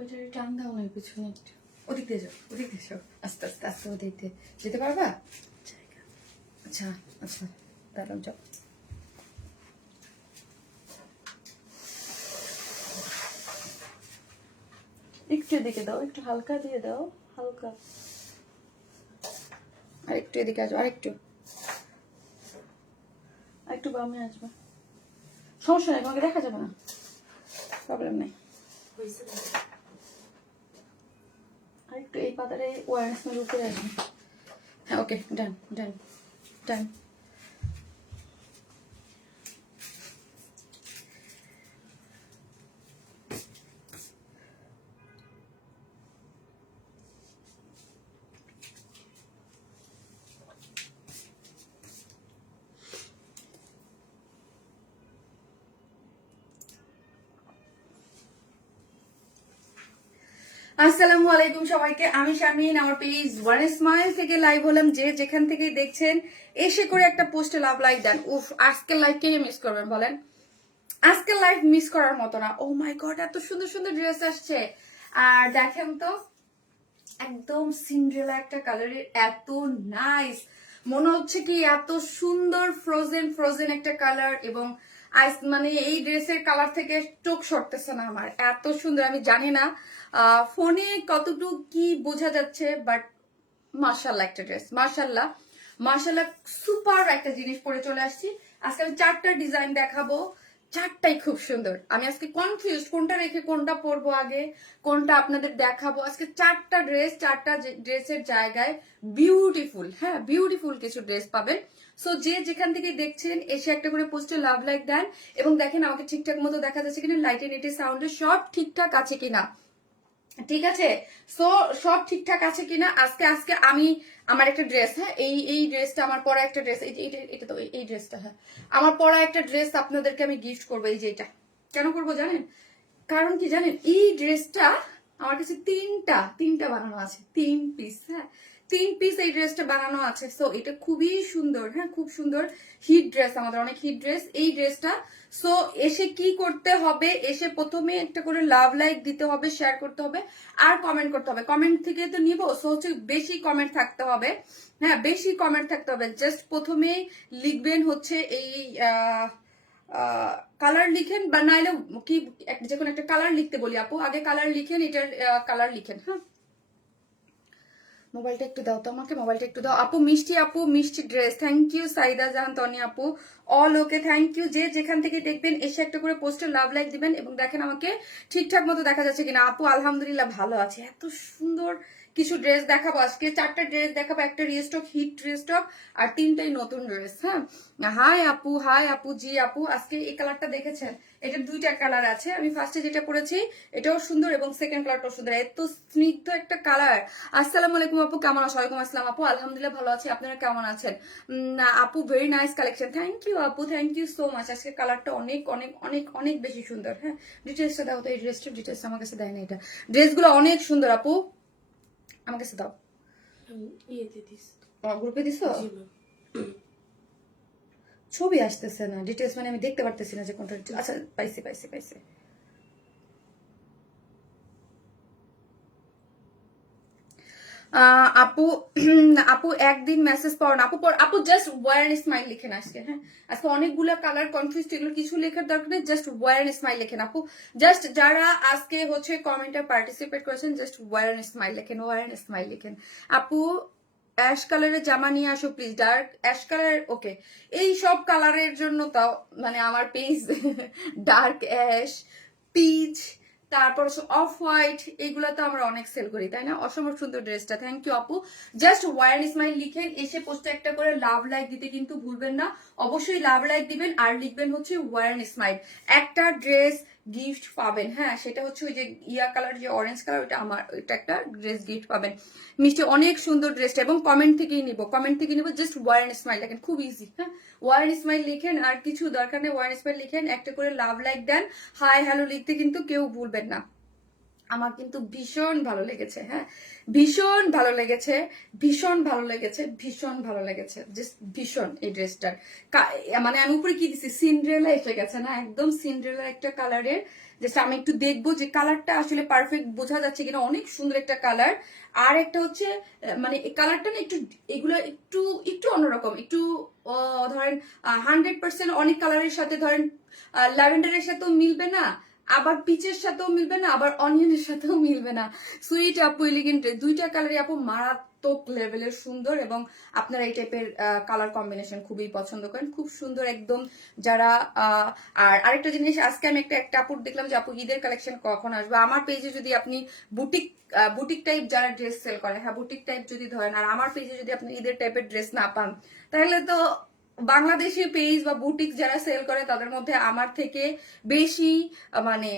ওইটার টান দাও না পিছনে একটু। ওদিক দিয়ে যাও, ওদিক দিয়ে যাও, আস্তে আস্তে আস্তে ওদিক দিয়ে যেতে পারবা? আচ্ছা আচ্ছা, দাঁড়াও যাও। একটু এদিকে দাও, একটু হালকা দিয়ে দাও, হালকা। আর একটু এদিকে আসবে, আরেকটু, আরেকটু বামে আসবে। সমস্যা নেই, তোমাকে দেখা যাবে না, প্রবলেম নেই। আরেকটু এই পাতারে ওয়ারেন্স মেলে উপরে আসবে। হ্যাঁ ওকে, ডান ডান ডান। আসসালামু আলাইকুম সবাইকে, আমি শারমিন। আমার পেজ ওয়ান স্মাইল থেকে লাইভ হলাম। যে যেখান থেকে দেখছেন এসে করে একটা পোস্টে লাভ লাইক দেন। উফ, আজকের লাইভ কে মিস করবেন বলেন? আজকের লাইভ মিস করার মতো না। ও মাই গড, এত সুন্দর সুন্দর ড্রেস আসছে। আর দেখেন তো, একদম সিন্ড্রেলা একটা কালারের, এত নাইস, মনে হচ্ছে কি এত সুন্দর ফ্রোজেন ফ্রোজেন একটা কালার। এবং আইস মানে এই ড্রেসের কালার থেকে চোখ সরতেছে না আমার, এত সুন্দর। আমি জানি না ফোনে কতটুকু কি বোঝা যাচ্ছে, বাট মার্শাল্লাহ একটা ড্রেস, মার্শাল্লাহ মার্শাল্লাহ, সুপার একটা জিনিস পরে চলে আসছি। আজকে আমি চারটা ডিজাইন দেখাবো, চারটাই খুব সুন্দর। আমি আজকে কনফিউজ কোনটা রেখে কোনটা পরবো আগে, কোনটা আপনাদের দেখাবো। আজকে চারটা ড্রেস, চারটা ড্রেসের জায়গায় বিউটিফুল, হ্যাঁ বিউটিফুল কিছু ড্রেস পাবেন। সো যে যেখান থেকে দেখছেন এসে একটা করে পোস্টে লাভ লাইক দেন এবং দেখেন আমাকে ঠিকঠাক মতো দেখা যাচ্ছে কিনা, লাইটে নেটে সাউন্ডে সব ঠিকঠাক আছে কিনা। ঠিক আছে, সো সব ঠিকঠাক আছে কিনা। আজকে আজকে আমি আমার একটা ড্রেস, হ্যাঁ এই ড্রেসটা আমার পরা একটা ড্রেস, এটা তো এই ড্রেসটা, হ্যাঁ আমার পরা একটা ড্রেস আপনাদেরকে আমি গিফট করবো। এই যে এটা কেন করবো জানেন? কারণ কি জানেন, এই ড্রেসটা আমার কাছে তিনটা বানানো আছে, 3 পিস, হ্যাঁ 3 পিস এই ড্রেসটা বানানো আছে। সো এটা খুবই সুন্দর, হ্যাঁ খুব সুন্দর হিট ড্রেস, আমাদের অনেক হিট ড্রেস এই ড্রেসটা। সো এসে কি করতে হবে, এসে প্রথমে একটা করে লাভ লাইক দিতে হবে, শেয়ার করতে হবে আর কমেন্ট করতে হবে। কমেন্ট থেকে তো নিবো, সো হচ্ছে বেশি কমেন্ট থাকতে হবে, হ্যাঁ বেশি কমেন্ট থাকতে হবে। জাস্ট প্রথমে লিখবেন হচ্ছে এই কালার লিখেন, বা নাইলে কি যে কোনো একটা কালার লিখতে বলি আপু, আগে কালার লিখেন, এটার কালার লিখেন। হ্যাঁ মোবাইলটা একটু দাও তো আমাকে, মোবাইলটা একটু দাও। আপু মিষ্টি, আপু মিষ্টি ড্রেস, থ্যাংক ইউ সাইদা জাহান তনি আপু, অল ওকে, থ্যাংক ইউ। যে যেখান থেকে দেখবেন এসে একটা করে পোস্টে লাভ লাইক দিবেন এবং দেখেন আমাকে ঠিকঠাক মতো দেখা যাচ্ছে কিনা। আপু আলহামদুলিল্লাহ ভালো আছে। এত সুন্দর কিছু ড্রেস দেখাবো আজকে, চারটা ড্রেস দেখাবো, একটা রিস্টক হিট রিস্টক আর তিনটাই নতুন ড্রেস। হ্যাঁ হাই আপু, হাই আপু, জি আপু। আজকে এই কালারটা দেখেছেন, এটার দুইটা কালার আছে। আমি ফার্স্টে যেটা পরেছি এটাও সুন্দর এবং সেকেন্ড কালারটাও সুন্দর, এত স্নিগ্ধ একটা কালার। আসসালামু আলাইকুম আপু, কেমন আছো? ওয়ালাইকুম আসসালাম আপু, আলহামদুলিল্লাহ ভালো আছি, আপনারা কেমন আছেন? আপু very nice collection, thank you আপু, থ্যাংক ইউ সো মাচ। আজকে কালারটা অনেক অনেক অনেক অনেক বেশি সুন্দর। হ্যাঁ ডিটেলসটা দাও তো, এই ড্রেসটার ডিটেলস আমার কাছে দেয় না। এটা ড্রেসগুলো অনেক সুন্দর আপু, আমার কাছে দাও। গ্রুপে দিছো? ছবি আসতেছে না, ডিটেলস মানে আমি দেখতে পারতেছি না যে কোনটা। আচ্ছা পাইছি পাইছি পাইছি। আপু আপু একদিন মেসেজ পাও না আপু, আপু জাস্ট ওয়ার এন্ড স্মাইল লিখেন আজকে। হ্যাঁ আজকে অনেকগুলো কালার কনফিউজ, এগুলো কিছু লেখার দরকার নেই, জাস্ট ওয়ার এন্ড স্মাইল লেখেন আপু। জাস্ট যারা আজকে হচ্ছে কমেন্টে পার্টিসিপেট করেছেন জাস্ট ওয়ার এন্ড স্মাইল লেখেন, ওয়ার এন্ড স্মাইল লেখেন আপু। অ্যাশ কালারের জামা নিয়ে আসো প্লিজ, ডার্ক অ্যাশ কালার। ওকে, এই সব কালারের জন্য তাও মানে আমার পেজ ডার্ক অ্যাশ, পিচ, তারপর অফ হোয়াইট, এইগুলো তো আমরা অনেক সেল করি তাই না? অসম্ভব সুন্দর ড্রেসটা, থ্যাংক ইউ আপু। জাস্ট ওয়ার এন্ড স্মাইল লিখেন, এসে পোস্টে একটা করে লাভ লাইক দিতে কিন্তু ভুলবেন না। অবশ্যই লাভ লাইক দিবেন আর লিখবেন হচ্ছে ওয়ার এন্ড স্মাইল। একটা ড্রেস গিফট পাবেন, হ্যাঁ সেটা হচ্ছে ওই যে ইয়া কালার, যে অরেঞ্জ কালার, ওটা আমার, ওইটা একটা ড্রেস গিফট পাবেন। মিষ্টি অনেক সুন্দর ড্রেসটা, এবং কমেন্ট থেকেই নিব, কমেন্ট থেকে নিব। জাস্ট ওয়ার এন্ড স্মাইল লেখেন, খুব ইজি। হ্যাঁ ওয়ার এন্ড স্মাইল লিখেন, আর কিছু দরকার নেই, ওয়ার এন্ড স্মাইল লিখেন, একটা করে লাভ লাইক দেন, হাই হ্যালো লিখতে কিন্তু কেউ ভুলবেন না। আমার কিন্তু ভীষণ ভালো লেগেছে। হ্যাঁ, ভীষণ ভালো লেগেছে, ভীষণ ভালো লেগেছে, ভীষণ ভালো লেগেছে, জাস্ট ভীষণ। এই ড্রেসটার মানে আমি উপরে কি দিছি, সিন্ড্রেলা এসে গেছে না, একদম সিন্ড্রেলা একটা কালারের। জাস্ট আমি একটু দেখবো যে কালারটা আসলে পারফেক্ট বোঝা যাচ্ছে কিনা। অনেক সুন্দর একটা কালার। আর একটা হচ্ছে মানে কালারটা না একটু, এগুলো একটু একটু অন্যরকম, একটু ধরেন 100% অনেক কালারের সাথে ধরেন ল্যাভেন্ডারের সাথেও মিলবে না, আবার পিচের সাথেও মিলবে না, আবার অনিয়নের সাথেও মিলবে না। সুইট আপু, এলিগেন্ট, দুইটা কালারই আপু মারাত্মক লেভেলের সুন্দর। এবং আপনারা এই টাইপের কালার কম্বিনেশন খুবই পছন্দ করেন, খুব সুন্দর একদম। যারা আর আরেকটা জিনিস, আজকে আমি একটা আপুর দেখলাম যে আপু ঈদের কালেকশন কখন আসবে। আমার পেজে যদি আপনি বুটিক বুটিক টাইপ যারা ড্রেস সেল করে, হ্যাঁ বুটিক টাইপ যদি ধরেন, আর আমার পেজে যদি আপনি ঈদের টাইপের ড্রেস না পান, তাহলে তো বাংলাদেশি পেজ বা বুটিক যারা সেল করে তাদের মধ্যে আমার থেকে বেশি মানে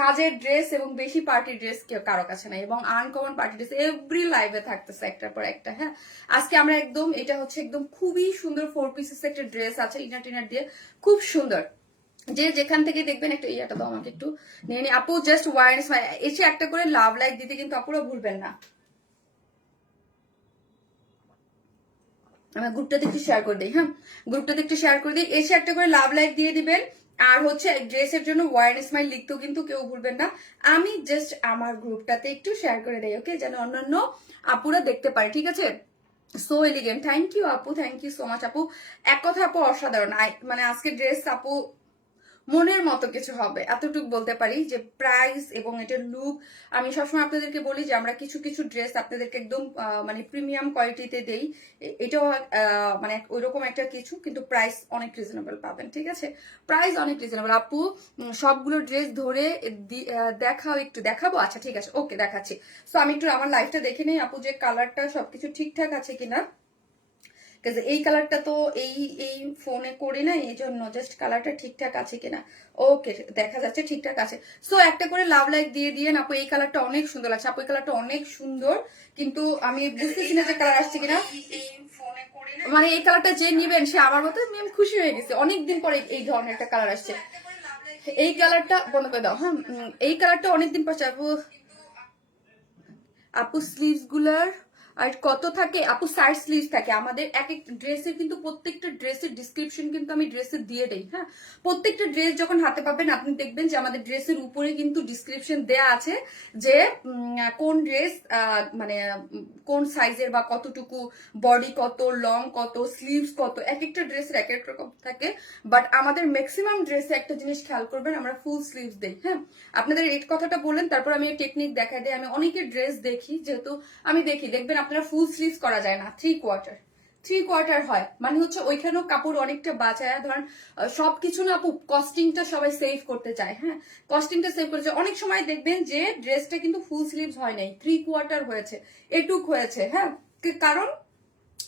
কাজের ড্রেস এবং বেশি পার্টি ড্রেস কেউ কারো কাছে নাই। এবং আনকমন পার্টি ড্রেস এভরি লাইভে থাকতেছে একটার পর একটা। হ্যাঁ, আজকে আমরা একদম, এটা হচ্ছে একদম খুবই সুন্দর 4 পিসেস একটা ড্রেস আছে ইনার টিনার দিয়ে, খুব সুন্দর। যে যেখান থেকে দেখবেন একটা ইয়াটা দাও আমাকে একটু নিয়ে নি আপু, জাস্ট ওয়ার্ডস এসে একটা করে লাভ লাইক দিতে কিন্তু আপুরা ভুলবেন না। আমি গ্রুপটাতে একটু শেয়ার করে দিই। হ্যাঁ, গ্রুপটাতে একটু শেয়ার করে দিই, এসে একটা করে লাভ লাইক দিয়ে দিবেন। আর হচ্ছে ড্রেসের জন্য ওয়ার্ড স্মাইল লিখতেও কিন্তু কেউ ভুলবেন না। আমি জাস্ট আমার গ্রুপটাতে একটু শেয়ার করে দেই, ওকে, যেন অন্যান্য আপুরা দেখতে পারে, ঠিক আছে। সো এলিগেন্ট, থ্যাংক ইউ আপু, থ্যাংক ইউ সো মাচ আপু। এক কথা আপু অসাধারণ, মানে আজকে ড্রেস আপু মনের মতো কিছু হবে, এতটুকু বলতে পারি। যে প্রাইস এবং এটার লুক, আমি সবসময় আপনাদেরকে বলি যে আমরা কিছু কিছু ড্রেস আপনাদেরকে একদম মানে প্রিমিয়াম কোয়ালিটিতে দেই। এটাও মানে ওইরকম একটা কিছু, কিন্তু প্রাইস অনেক রিজনেবল পাবেন, ঠিক আছে, প্রাইস অনেক রিজনেবল। আপু সবগুলো ড্রেস ধরে দেখাও, একটু দেখাবো, আচ্ছা ঠিক আছে, ওকে দেখাচ্ছি। সো আমি একটু আমার লাইফটা দেখে নেই আপু, যে কালারটা সবকিছু ঠিকঠাক আছে কিনা। এই কালারটা তো এই এই ফোনে করি না, এই জন্য জাস্ট কালারটা ঠিকঠাক আছে কিনা। ওকে, দেখা যাচ্ছে ঠিকঠাক আছে। সো একটা করে লাভ লাইক দিয়ে দিয়ে আপু, এই কালারটা অনেক সুন্দর লাগছে আপু, এই কালারটা অনেক সুন্দর, কিন্তু আমি বুঝতেছি না যে কালার আসছে কিনা। মানে এই কালারটা যে নিবেন সে আমার মতো মেম খুশি হয়ে গেছে, অনেকদিন পরে এই ধরনের একটা কালার আসছে। এই কালারটা বন্ধ করে দাও। হ্যাঁ, এই কালারটা অনেকদিন পর আপু। আপু স্লিভস গুলার আর কত থাকে আপু, সাইড স্লিভস থাকে আমাদের এক এক ড্রেসের, কিন্তু প্রত্যেকটা ড্রেসের ডিসক্রিপশন কিন্তু আমি ড্রেসের দিয়ে দেই। হ্যাঁ, প্রত্যেকটা ড্রেস যখন হাতে পাবেন আপনি দেখবেন যে আমাদের ড্রেসের উপরে কিন্তু ডিসক্রিপশন দেয়া আছে যে কোন ড্রেস মানে কোন সাইজের বা কতটুকু, বডি কত, লং কত, স্লিভস কত, এক একটা ড্রেসের এক এক রকম থাকে। বাট আমাদের ম্যাক্সিমাম ড্রেসে একটা জিনিস খেয়াল করবেন, আমরা ফুল স্লিভস দেই। হ্যাঁ, আপনাদের এই কথাটা বললেন, তারপর আমি টেকনিক দেখাই দিই। আমি অনেকের ড্রেস দেখি, যেহেতু আমি দেখি, দেখবেন আপনারা ফুল স্লিভস করা যায় না, 3/4 হয়, মানে হচ্ছে ওইখানেও কাপড় অনেকটা বাঁচায়। ধরেন সবকিছু না আপু, কস্টিংটা সবাই সেভ করতে চায়। হ্যাঁ, কস্টিংটা সেভ করতে চায়। অনেক সময় দেখবেন যে ড্রেসটা কিন্তু ফুল স্লিভস হয় নাই, 3/4 হয়েছে, এটুক হয়েছে। হ্যাঁ, কারণ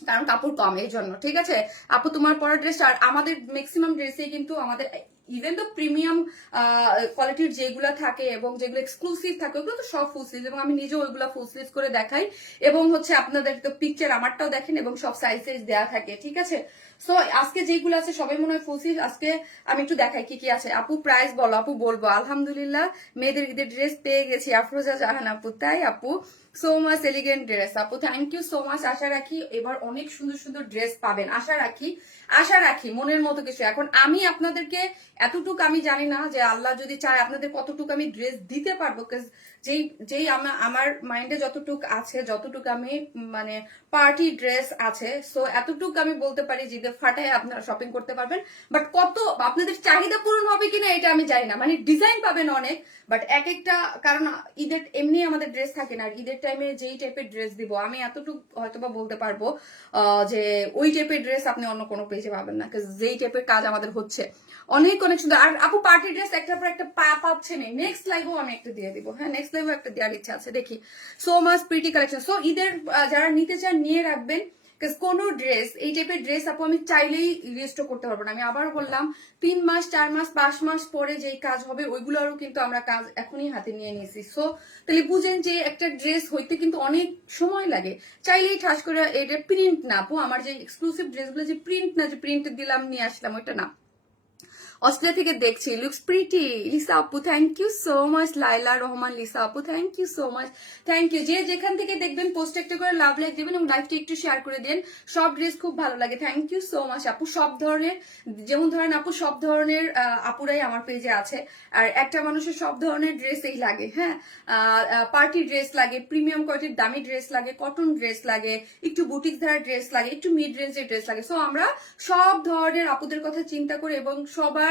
কারণ কাপড় কম, এই জন্য। ঠিক আছে আপু, তোমার পরা ড্রেস আর আমাদের ম্যাক্সিমাম ড্রেসে কিন্তু আমাদের ইভেন তো প্রিমিয়াম কোয়ালিটির যেগুলো থাকে এবং যেগুলো এক্সক্লুসিভ থাকে ওগুলো তো সব ফুল স্লিভ, এবং আমি নিজেও ওইগুলো ফুল স্লিভ করে দেখাই। এবং হচ্ছে আপনাদের তো পিকচার আমারটাও দেখেন, এবং সব সাইজ সাইজ দেওয়া থাকে, ঠিক আছে। সো আজকে যেগুলো আছে সবাই মনে হয় ফুল স্লিভ। আজকে আমি একটু দেখাই কি কি আছে। আপু প্রাইস বলো আপু, বলবো আলহামদুলিল্লাহ মেয়েদের ঈদের ড্রেস পেয়ে গেছি, আফরোজা জাহান আপু, তাই আপু সো মাচ এলিগেন্ট ড্রেস আপু, থ্যাংক ইউ সো মাচ। আশা রাখি এবার অনেক সুন্দর সুন্দর ড্রেস পাবেন, আশা রাখি মনের মতো কিছু। এখন আমি আপনাদেরকে এতটুকু আমি জানি না যে আল্লাহ যদি চায় আপনাদের কতটুকু আমি ড্রেস দিতে পারবো, যেই যেই আমার মাইন্ডে যতটুক আছে, যতটুকু আমি মানে পার্টি ড্রেস আছে, সো এতটুকু আমি বলতে পারি যে ফাটায় আপনারা শপিং করতে পারবেন। বাট কত আপনাদের চাহিদা পূরণ হবে কিনা এটা আমি জানি না, মানে ডিজাইন পাবেন অনেক, বাট এক একটা, কারণ ঈদের এমনি আমাদের ড্রেস থাকে না, ঈদের টাইমে যেই টাইপের ড্রেস দিব আমি এতটুকু হয়তোবা বলতে পারবো যে ওই টাইপের ড্রেস আপনি অন্য কোনো পেজে পাবেন না, যেই টাইপের কাজ আমাদের হচ্ছে অনেক অনেক সুন্দর। আর আপু পার্টি ড্রেস একটার পর একটা পাচ্ছে নেই, নেক্সট লাইভেও আমি একটা দিয়ে দিব। হ্যাঁ, নেক্সট লাইভেও একটা দেওয়ার ইচ্ছা আছে, দেখি। So much pretty collection. So ঈদের যারা নিতে চান নিয়ে রাখবেন, কোনো ড্রেস এই টাইপের ড্রেস আপু আমি চাইলেই রিস্টোর করতে পারবো না। আমি আবার বললাম 3 মাস 4 মাস 5 মাস পরে যেই কাজ হবে ওইগুলোরও কিন্তু আমরা কাজ এখনই হাতে নিয়ে নিয়েছি। সো তাহলে বুঝেন যে একটা ড্রেস হইতে কিন্তু অনেক সময় লাগে। চাইলেই ঠাস করে এটা প্রিন্ট না আপু, আমার যে এক্সক্লুসিভ ড্রেসগুলো যে প্রিন্ট না, যে প্রিন্ট দিলাম নিয়ে আসলাম, ওইটা না। অস্ট্রেলিয়া থেকে দেখছি, লুকস প্রিটি। লিসা আপু thank you so much. Laila Rahman Lisa আপু thank you so much, thank you. যে যেখান থেকে দেখবেন পোস্ট একটা করে লাভ লাইক দিবেন এবং লাইভটা একটু শেয়ার করে দেন। সব ড্রেস খুব ভালো লাগে, থ্যাংক ইউ সো মাচ আপু। সব ধরনের, যেমন ধরেন আপু সব ধরনের আপুরাই আমার পেজে আছে। আর একটা মানুষের সব ধরনের ড্রেসই লাগে, হ্যাঁ, পার্টি ড্রেস লাগে, প্রিমিয়াম কোয়ালিটির দামি ড্রেস লাগে, কটন ড্রেস লাগে, একটু বুটিক ধারা ড্রেস লাগে, একটু মিড রেঞ্জের ড্রেস লাগে। সো আমরা সব ধরনের আপুদের কথা চিন্তা করে এবং সবার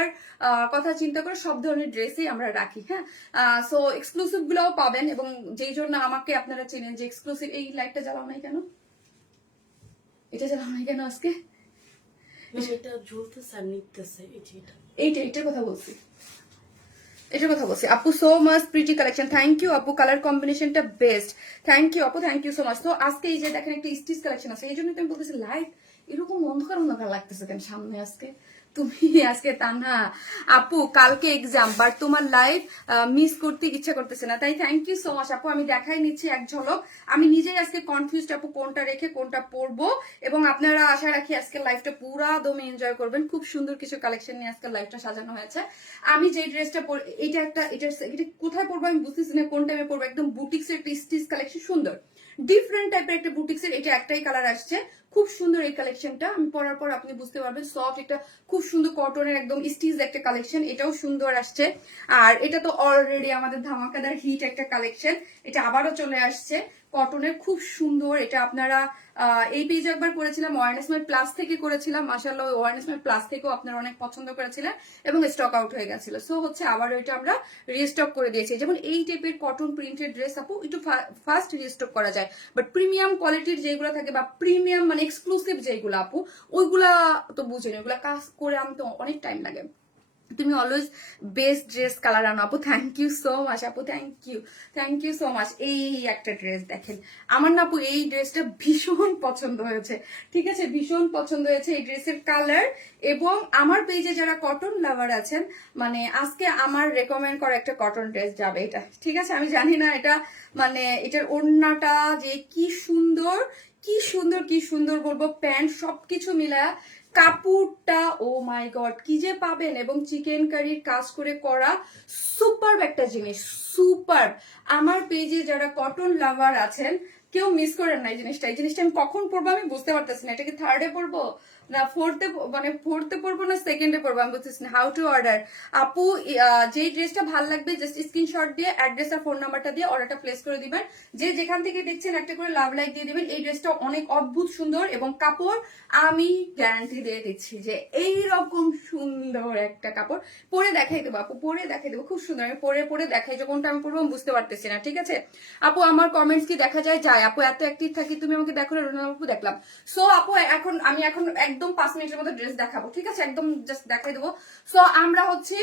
কথা চিন্তা করে সব ধরনের ড্রেসই আমরা রাখি, হ্যাঁ। সো এক্সক্লুসিভ গুলোও পাবেন এবং যেই জন্য আমাকে আপনারা চেনেন যে এক্সক্লুসিভ। এই লাইটটা জ্বালাও নাই কেন, এটা জ্বালাও নাই কেন আজকে? এটা ঝুলতেছে আর নিতেছে, এইটার কথা বলছি, এটার কথা বলছি আপু। So much pretty collection, thank you আপু। কালার কম্বিনেশনটা বেস্ট, থ্যাংক ইউ আপু, থ্যাংক ইউ সো মাচ। তো আজকে এই যে দেখেন একটা স্টিচ কালেকশন আছে, এই জন্য আমি বলতেছি লাইট এরকম অন্ধকার অন্ধকার লাগতেছে কেন সামনে আজকে? তুমি আজকে তান্না আপু কালকে এক্সাম, বাট তোমার লাইভ মিস করতে ইচ্ছা করতেছে না, তাই থ্যাংক ইউ সো মাচ আপু। আমি দেখাই নিচ্ছি এক ঝলক। আমি নিজেই আজকে কনফিউজড আপু কোনটা রেখে কোনটা পরবো, এবং আপনারা আশা রাখি আজকে লাইভটা পুরা দমে এনজয় করবেন। খুব সুন্দর কিছু কালেকশন নিয়ে আজকে লাইভটা সাজানো হয়েছে। আমি যে ড্রেসটা এটা কোথায় পরবো আমি বুঝতেছি না, কোন টাইমে পরবো। একদম বুটিক্স এর একটা স্টিচ কালেকশন, সুন্দর ডিফারেন্ট টাইপের একটা বুটিক্স এর, এটা একটাই কালার আসছে, খুব সুন্দর এই কালেকশনটা। আমি পরার পর আপনি বুঝতে পারবেন সফট, একটা খুব সুন্দর কটনের একদম স্টিচ একটা কালেকশন, এটাও সুন্দর আসছে। আর এটা তো অলরেডি আমাদের ধামাকাদার হিট একটা কালেকশন, এটা আবারও চলে আসছে কটনের, খুব সুন্দর। এটা আপনারা এই পেজে একবার করেছিলাম, ওয়ারনেস মাই প্লাস থেকে করেছিলাম, মাশাআল্লাহ ওয়ারনেস মাই প্লাস থেকেও আপনারা অনেক পছন্দ করেছিলেন এবং স্টক আউট হয়ে গেছিল। সো হচ্ছে আবার এটা আমরা রিস্টক করে দিয়েছি। যেমন এই টাইপের কটন প্রিন্টেড ড্রেস আপু একটু ফার্স্ট রিস্টক করা যায়, বাট প্রিমিয়াম কোয়ালিটির যেগুলো থাকে বা প্রিমিয়াম মানে এক্সক্লুসিভ যেগুলো আপু, ওইগুলা তো বুঝেন, ওইগুলা কাজ করে আনতে অনেক টাইম লাগে। তুমি অলওয়েজ বেস্ট ড্রেস কালার আনো আপু, থ্যাংক ইউ সো মাচ আপু, থ্যাংক ইউ সো মাচ। এই একটা ড্রেস দেখেন আমার না আপু, এই ড্রেসটা ভীষণ পছন্দ হয়েছে, ঠিক আছে, ভীষণ পছন্দ হয়েছে এই ড্রেসের কালার। এবং আমার পেজে যারা কটন লাভার আছেন, মানে আজকে আমার রেকমেন্ড করা একটা কটন ড্রেস যাবে এটা, ঠিক আছে। আমি জানি না এটা মানে এটার ওড়নাটা যে কি সুন্দর, কি সুন্দর, কি সুন্দর বলবো, প্যান্ট সবকিছু মিলা কাপড়টা ও মাই গড কি যে পাবেন, এবং চিকেন কারির কাজ করে করা সুপারব একটা জিনিস, সুপারব। আমার পেজে যারা কটন লাভার আছেন কেউ মিস করেন না এই জিনিসটা। এই জিনিসটা আমি কখন পরবো আমি বুঝতে পারতেছি না, এটা কি থার্ডে পরবো না ফোর্থে পরবো না সেকেন্ডে পরবো আমি বুঝতেছি না। হাউ টু অর্ডার আপু, যেই ড্রেসটা ভালো লাগবে জাস্ট স্ক্রিনশট দিয়ে অ্যাড্রেস আর ফোন নাম্বারটা দিয়ে অর্ডারটা প্লেস করে দিবেন। যে যেখান থেকে দেখছেন একটা করে লাভ লাইক দিয়ে দিবেন। এই ড্রেসটা অনেক অদ্ভুত সুন্দর এবং কাপড় আমি গ্যারান্টি দিয়ে দিচ্ছি যে এইরকম সুন্দর একটা কাপড়। পরে দেখাই দেবো আপু, পরে দেখাই দেবো, খুব সুন্দর। আমি পরে দেখাই, যে কোনটা আমি পরবো আমি বুঝতে পারতেছি না, ঠিক আছে আপু। আমার কমেন্টস কি দেখা যায় আপু, এত অ্যাক্টিভ থাকি, তুমি আমাকে দেখো না, রোনাল আপু দেখলাম। সো আপু আমি এখন একদম 5 মিনিটের মধ্যে ড্রেস দেখাবো, ঠিক আছে, একদম জাস্ট দেখাই দেবো। সো আমরা হচ্ছে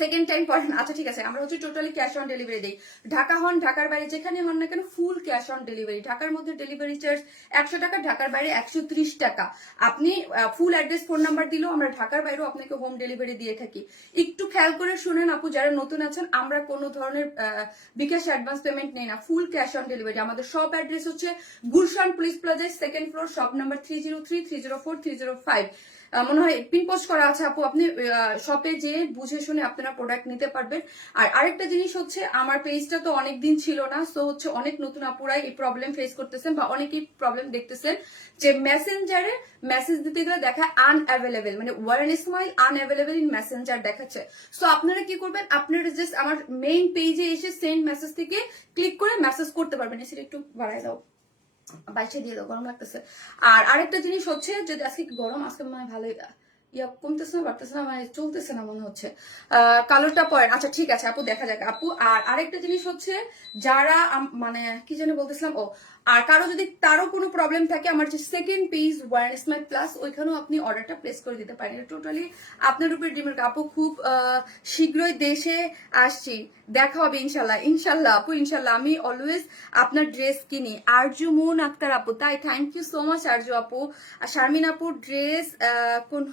সেকেন্ড টাইম পড়েন, আচ্ছা ঠিক আছে, আমরা হচ্ছে টোটালি ক্যাশ অন ডেলিভারি দিই। ঢাকা হন, ঢাকার বাইরে যেখানে হন না কেন ফুল ক্যাশ অন ডেলিভারি। ঢাকার মধ্যে ডেলিভারি চার্জ 100 টাকা, ঢাকার বাইরে 130 টাকা। আপনি ফুল অ্যাড্রেস ফোন নাম্বার দিলেও আমরা ঢাকার বাইরেও আপনাকে হোম ডেলিভারি দিয়ে থাকি। একটু খেয়াল করে শুনেন আপু, যারা নতুন আছেন, আমরা কোনো ধরনের বিকাশ অ্যাডভান্স পেমেন্ট নেই না, ফুল ক্যাশ অন ডেলিভারি। আমাদের শপ অ্যাড্রেস হচ্ছে গুলশান পুলিশ প্লাজায় 2nd ফ্লোর, শপ নাম্বার 303, 304, 305। মনে হয় পিন পোস্ট করা আছে আপু, আপনি শপে যেয়ে বুঝে শুনে আপনারা প্রোডাক্ট নিতে পারবেন। আর আরেকটা জিনিস হচ্ছে, আমার পেজটা তো অনেকদিন ছিল না, সো হচ্ছে অনেক নতুন আপুরাই এই প্রবলেম ফেস করতেছেন বা অনেকেই প্রবলেম দেখতেছেন যে মেসেঞ্জারে মেসেজ দিতে গেলে দেখায় আনঅ্যাভেলেবেল, মানে Warren smile unavailable in Messenger দেখাচ্ছে। সো আপনারা কি করবেন, আপনারা জাস্ট আমার মেইন পেজে এসে সেন্ড মেসেজ থেকে ক্লিক করে মেসেজ করতে পারবেন। এসে একটু বাড়াই দাও, বাইশে দিয়ে দাও, গরম লাগতেছে। আর আরেকটা জিনিস হচ্ছে, যদি আজকে গরম, আজকে মানে ভালোই কমতেছে না বাড়তেছে না, মানে চলতেছে না মনে হচ্ছে। কালোটা পরেন, আচ্ছা ঠিক আছে আপু, দেখা যাক আপু। আর আরেকটা জিনিস হচ্ছে, যারা মানে কি জানি বলতেছিলাম, আর কারো যদি তারও কোনো প্রবলেম থাকে, আমার যে সেকেন্ড পেজ ওয়ারনেস মাই প্লাস, ওইখানেও আপনি অর্ডারটা প্লেস করে দিতে পারেন। টোটালি আপনার উপরে ডিমেন্ড। আপু খুব শীঘ্রই দেশে আসছি, দেখা হবে ইনশাল্লাহ, ইনশাল্লাহ আপু, ইনশাল্লাহ। আমি অলওয়েজ আপনার ড্রেস কিনি। আরজু মুন আক্তার আপু, তাই thank you so much Arju আপু। আর শারমিন আপুর ড্রেস কোনো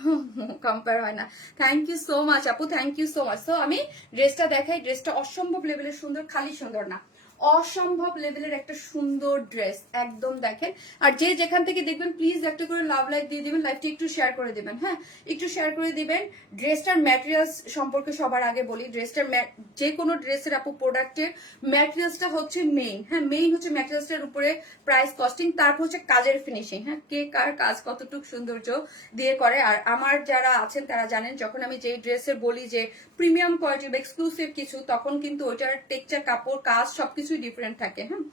কম্পেয়ার হয় না, থ্যাংক ইউ সো মাচ আপু, thank you so much. So আমি ড্রেসটা দেখাই, ড্রেসটা অসম্ভব লেভেলের সুন্দর, খালি সুন্দর না, অসম্ভব লেভেলের একটা সুন্দর ড্রেস, একদম দেখেন। আর যে যেখান থেকে দেখবেন প্লিজ একটা করে লাভ লাইক দিয়ে দিবেন, লাইভটি একটু শেয়ার করে দিবেন, হ্যাঁ একটু শেয়ার করে দিবেন। ড্রেসটার ম্যাটেরিয়ালস সম্পর্কে সবার আগে বলি, ড্রেসটার যে কোনো ড্রেসের আপু প্রোডাক্টের ম্যাটেরিয়ালসটা হচ্ছে মেইন, হ্যাঁ মেইন হচ্ছে ম্যাটেরিয়ালসটার উপরে প্রাইস কস্টিং, তারপর হচ্ছে কাজের ফিনিশিং, হ্যাঁ কে কার কাজ কতটুকু সৌন্দর্য দিয়ে করে। আর আমার যারা আছেন তারা জানেন যখন আমি যেই ড্রেসের বলি যে প্রিমিয়াম কোয়ালিটি বা এক্সক্লুসিভ কিছু, তখন কিন্তু ওইটার টেক্সচার, কাপড়, কাজ সবকিছুই ডিফারেন্ট থাকে। হ্যাঁ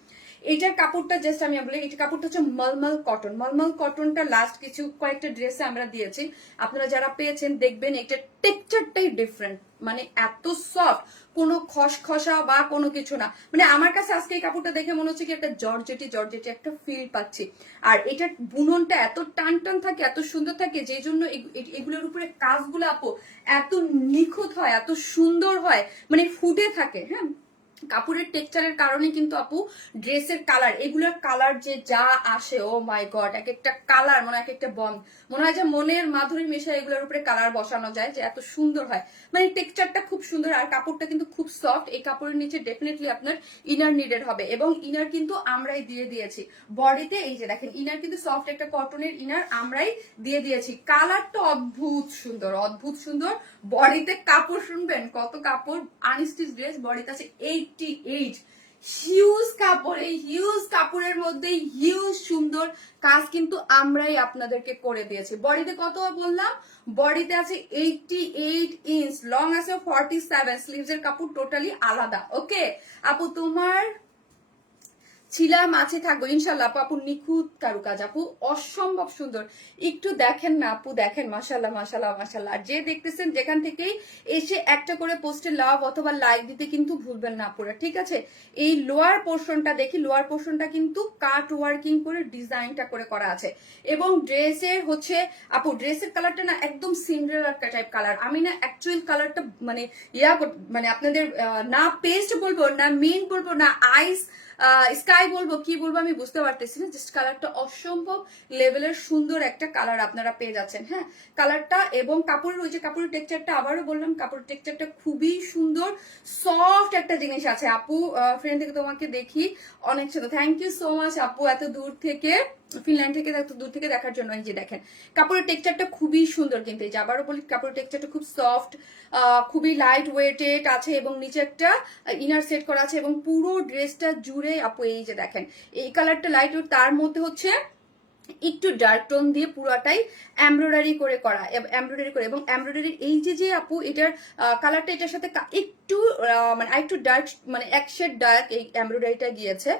এইটার কাপড়টা জাস্ট আমি বলি, এটা কাপড়টা হচ্ছে মলমল কটন। মলমল কটনটা লাস্ট কিছু কয়েকটা ড্রেসে আমরা দিয়েছি, আপনারা যারা পেয়েছেন দেখবেন এটা টেক্সচারটাই ডিফারেন্ট, মানে এত সফট, কোনো খসখসা বা কোনো কিছু না। মানে আমার কাছে আজকে এই কাপড়টা দেখে মনে হচ্ছে কি একটা জর্জেটি জর্জেটি একটা ফিল পাচ্ছি। আর এটার বুননটা এত টান টান থাকে, এত সুন্দর থাকে, যেই জন্য এগুলোর উপরে কাজগুলো আপু এত নিখুঁত হয়, এত সুন্দর হয়, মানে ফুটে থাকে। হ্যাঁ কাপড়ের টেক্সচারের কারণে কিন্তু আপু ড্রেসের কালার, এগুলোর কালার যে যা আসে, ও মাই গড, এক একটা কালার মনে এক একটা বন্ধ, মনে হয় যে মনের মাধুরী মেশা এগুলোর উপরে কালার বসানো যায়, যে এত সুন্দর হয়, মানে টেক্সচারটা খুব সুন্দর। আর কাপড়টা কিন্তু খুব সফট, এই কাপড়ের নিচে ডেফিনেটলি আপনার ইনার নিডেড হবে, এবং ইনার কিন্তু আমরাই দিয়ে দিয়েছি বডিতে। এই যে দেখেন ইনার কিন্তু সফট একটা কটনের ইনার আমরাই দিয়ে দিয়েছি। কালারটা অদ্ভুত সুন্দর, অদ্ভুত সুন্দর। বডিতে কাপড় শুনবেন কত কাপড়, আনস্টিচ ড্রেস, বডিতে আছে 88, হিউজ কাপড়। এই হিউজ কাপড়ের মধ্যে হিউজ সুন্দর কাজ কিন্তু আমরাই আপনাদেরকে করে দিয়েছি। বডিতে কত বললাম, বডিতে আছে 88 ইঞ্চ, লং আছে 47, স্লিভস এর কাপড় টোটালি আলাদা। ওকে আপু তোমার ছিলাম আছে থাকবো ইনশাল্লাহ। আপু আপু নিখুঁত কারুকাজ, আপু অসম্ভব সুন্দর, একটু দেখেন না আপু, দেখেন মাশাল্লাহ মাশাল্লাহ মাশাল্লাহ। আর যে দেখতেছেন যেখান থেকেই এসে একটা করে পোস্টে লাভ অথবা লাইক দিতে কিন্তু ভুলবেন না আপুরা, ঠিক আছে। এই লোয়ার পোর্শনটা দেখি, লোয়ার পোর্শনটা কিন্তু কাট ওয়ার্কিং করে ডিজাইনটা করে করা আছে, এবং ড্রেসের হচ্ছে আপু ড্রেসের কালারটা না একদম সিন্ডারেলা টাইপ কালার। আমি না অ্যাকচুয়াল কালারটা মানে মানে আপনাদের না পেস্ট বলবো না মিন বলবো না আইস স্কাই বলবো কি বলবো আমি বুঝতে পারতেছি না, জাস্ট কালারটা অসম্ভব লেভেলের সুন্দর একটা কালার আপনারা পেয়ে যাচ্ছেন। হ্যাঁ কালারটা এবং কাপড়ের ওই যে কাপড়ের টেক্সচারটা, আবারও বললাম কাপড়ের টেক্সচারটা খুবই সুন্দর, সফট একটা জিনিস আছে। আপু ফ্রেন্ড থেকে তোমাকে দেখি অনেক সুন্দর, থ্যাংক ইউ সো মাচ আপু, এত দূর থেকে ফিনল্যান্ড থেকে এত দূর থেকে দেখার জন্য। এই যে দেখেন কাপড়ের টেক্সচারটা খুবই সুন্দর, কিন্তু এই যে আবারও বলি কাপড়ের টেক্সচারটা খুব সফট, খুবই লাইট ওয়েটেড আছে, এবং নিচে একটা ইনার সেট করা আছে, এবং পুরো ড্রেসটা জুড়ে আপু এই যে দেখেন এই কালারটা লাইট ওয়েট, তার মধ্যে হচ্ছে একটু ডার্ক টোন দিয়ে পুরোটাই এমব্রয়ডারি করে করা, এমব্রয়ডারি করে, এবং এমব্রয়ডারির এই যে আপু এটার কালারটা এটার সাথে একটু মানে একটু ডার্ক, মানে এক শেড ডার্ক এই এমব্রয়ডারিটা গিয়েছে,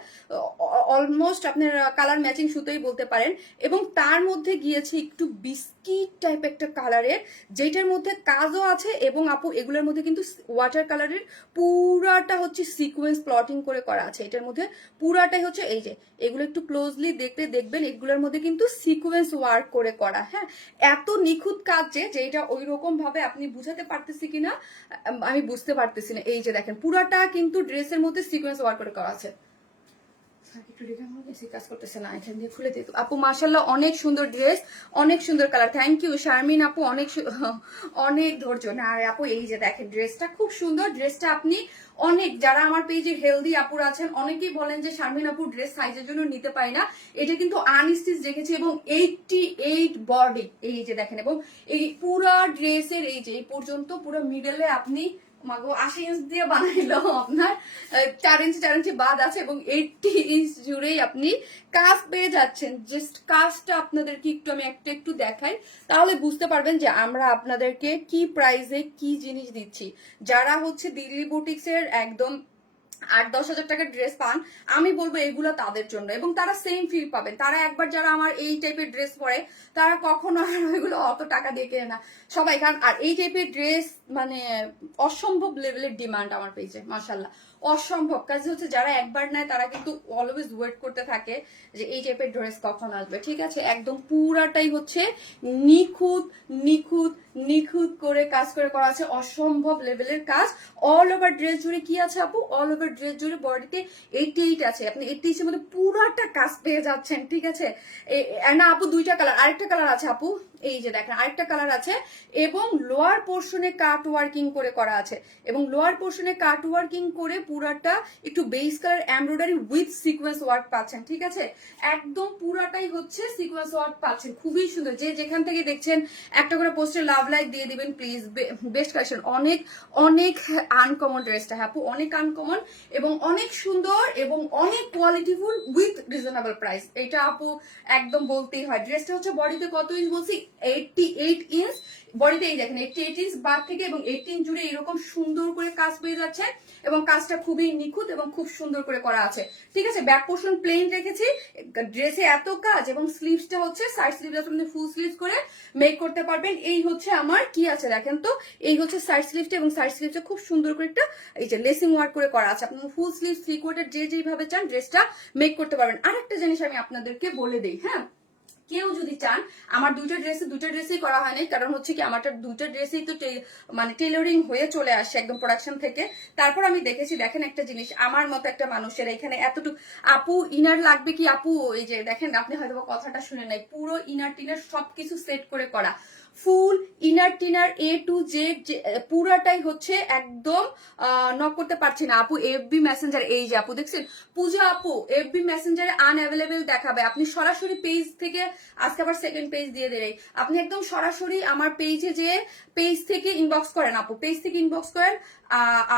অলমোস্ট আপনার কালার ম্যাচিং সুতোই বলতে পারেন। এবং তার মধ্যে গিয়েছে একটু বিস্কিট টাইপ একটা কালারের, যেটার মধ্যে কাজও আছে, এবং আপু এগুলোর মধ্যে কিন্তু ওয়াটার কালারের পুরাটা হচ্ছে সিকোয়েন্স প্লটিং করে করা আছে, এটার মধ্যে পুরাটাই হচ্ছে এই যে এগুলো একটু ক্লোজলি দেখতে দেখবেন এগুলোর মধ্যে কিন্তু সিকোয়েন্স ওয়ার্ক করে করা। হ্যাঁ এত নিখুঁত কাজ যে এটা ওই রকম ভাবে আপনি বুঝাতে পারতেছি কিনা আমি বুঝতে পারতেছি না। এই যে দেখেন পুরাটা কিন্তু ড্রেসের মধ্যে সিকোয়েন্স ওয়ার্ক করে করা আছে। কাজ করতেছে না, এখান দিয়ে খুলে দিত আপু। মাশাল্লাহ অনেক সুন্দর ড্রেস, অনেক সুন্দর কালার, থ্যাংক ইউ শারমিন আপু, অনেক অনেক ধৈর্য না। আর আপু এই যে দেখেন ড্রেসটা খুব সুন্দর, ড্রেসটা আপনি অনেক যারা আমার পেজে হেলদি আপুর আছেন অনেকেই বলেন যে শারমিন আপু ড্রেস সাইজের জন্য নিতে পারি না, এটা কিন্তু আনস্টিচ রেখেছি, এবং 88 বডি এই যে দেখেন, এবং এই পুরা ড্রেসের এই যে এই পর্যন্ত পুরো মিডলে আপনি মাগো 80 ইঞ্চ দিয়ে বানাইলো আপনার 4 ইঞ্চি বাদ আছে, এবং 80 ইঞ্চ জুড়েই আপনি কাজ পেয়ে যাচ্ছেন। জাস্ট কাজটা আপনাদেরকে একটু আমি একটু দেখাই, তাহলে বুঝতে পারবেন যে আমরা আপনাদেরকে কি প্রাইসে কি জিনিস দিচ্ছি। যারা হচ্ছে দিল্লি বুটিক্স এর একদম 8-10 হাজার টাকার ড্রেস পান, আমি বলবো এগুলো তাদের জন্য, এবং তারা সেম ফিল পাবেন। তারা একবার যারা আমার এই টাইপের ড্রেস পরে তারা কখনো আর ওইগুলো অত টাকা দিয়ে কেনে না সবাই, কারণ আর এই টাইপের ড্রেস মানে অসম্ভব লেভেলের ডিমান্ড আমার পেয়েছে মাশাল্লাহ, অসম্ভব। কাজে হচ্ছে যারা একবার নেয় তারা কিন্তু অলওয়েজ ওয়েট করতে থাকে যে এই টাইপের ড্রেস কখন আসবে, ঠিক আছে। একদম পুরাটাই হচ্ছে নিখুঁত নিখুঁত নিখুঁত করে কাজ করে করা আছে, অসম্ভব লেভেলের কাজ। অল ওভার ড্রেস জুড়ে কি আছে আপু, অল ওভার ড্রেস জুড়ে বডিতে 88 আছে, আপনি 88 এর মধ্যে পুরাটা কাজ পেয়ে যাচ্ছেন, ঠিক আছে। না আপু দুইটা কালার, আরেকটা কালার আছে আপু, এই যে দেখেন আরেকটা কালার আছে, এবং লোয়ার পোর্শনে কাট ওয়ার্কিং করে করা আছে, এবং লোয়ার পোর্শনে কাট ওয়ার্কিং করে পুরাটা একটু base colour embroidery with sequence work পাচ্ছেন। ঠিক আছে, একদম পুরাটাই হচ্ছে সিকোয়েন্স ওয়ার্ক পাচ্ছেন, খুবই সুন্দর। যে যেখান থেকে দেখছেন একটা করে পোস্টে লাভ লাইক দিয়ে দিবেন প্লিজ। বেস্ট কালেকশন, অনেক অনেক আনকমন ড্রেসটা, হ্যাঁ আপু অনেক আনকমন এবং অনেক সুন্দর এবং অনেক কোয়ালিটিফুল উইথ রিজনেবল প্রাইস। এটা আপু একদম বলতেই হয়। ড্রেসটা হচ্ছে বডিতে কত ইঞ্চ বলছি, 88 ইঞ্চ বডিতে। এই দেখেন 88 ইঞ্চ বাদ থেকে এবং 18 জুড়ে এরকম সুন্দর করে কাজ পেয়ে যাচ্ছে, এবং কাজটা খুবই নিখুঁত এবং খুব সুন্দর করে করা আছে। ঠিক আছে, ব্যাক পোর্শন প্লেন রেখেছি, ড্রেসে এত কাজ, এবং স্লিভসটা হচ্ছে সাইড স্লিভস আপনি ফুল স্লিভস করে মেক করতে পারবেন। এই হচ্ছে আমার কি আছে দেখেন তো, এই হচ্ছে সাইড স্লিভসটা, এবং সাইড স্লিভসটা খুব সুন্দর করে একটা এই যে লেসিং ওয়ার্ক করে করা আছে। আপনি ফুল স্লিভ থ্রি কোয়ার্টার যে যেভাবে চান ড্রেসটা মেক করতে পারবেন। আরেকটা জিনিস আমি আপনাদেরকে বলে দিই, হ্যাঁ কেউ যদি চান, আমার দুইটা ড্রেসেই করা হয়নি, কারণ হচ্ছে কি আমারটা দুইটা ড্রেসেই তো মানে টেইলরিং হয়ে চলে আসছে একদম প্রোডাকশন থেকে। তারপর আমি দেখেছি, দেখেন একটা জিনিস, আমার মতো একটা মানুষের এখানে এতটুকু আপু ইনার লাগবে কি আপু, এই যে দেখেন আপনি হয়তো কথাটা শুনে নাই, পুরো ইনার টিনার সবকিছু সেট করে করা, ফুল ইনার টিনার এ টু জেড পুরাটাই হচ্ছে একদম নক করতে পারছি না আপু। এফবি মেসেঞ্জার, এই যে আপু দেখছেন পূজা আপু এফবি মেসেঞ্জারে আনঅ্যাভেলেবেল দেখাবে, আপনি সরাসরি পেজ থেকে, আজকে আবার সেকেন্ড পেজ দিয়ে দিলেই, আপনি একদম সরাসরি আমার পেজে যে পেজ থেকে ইনবক্স করেন আপু, পেজ থেকে ইনবক্স করেন।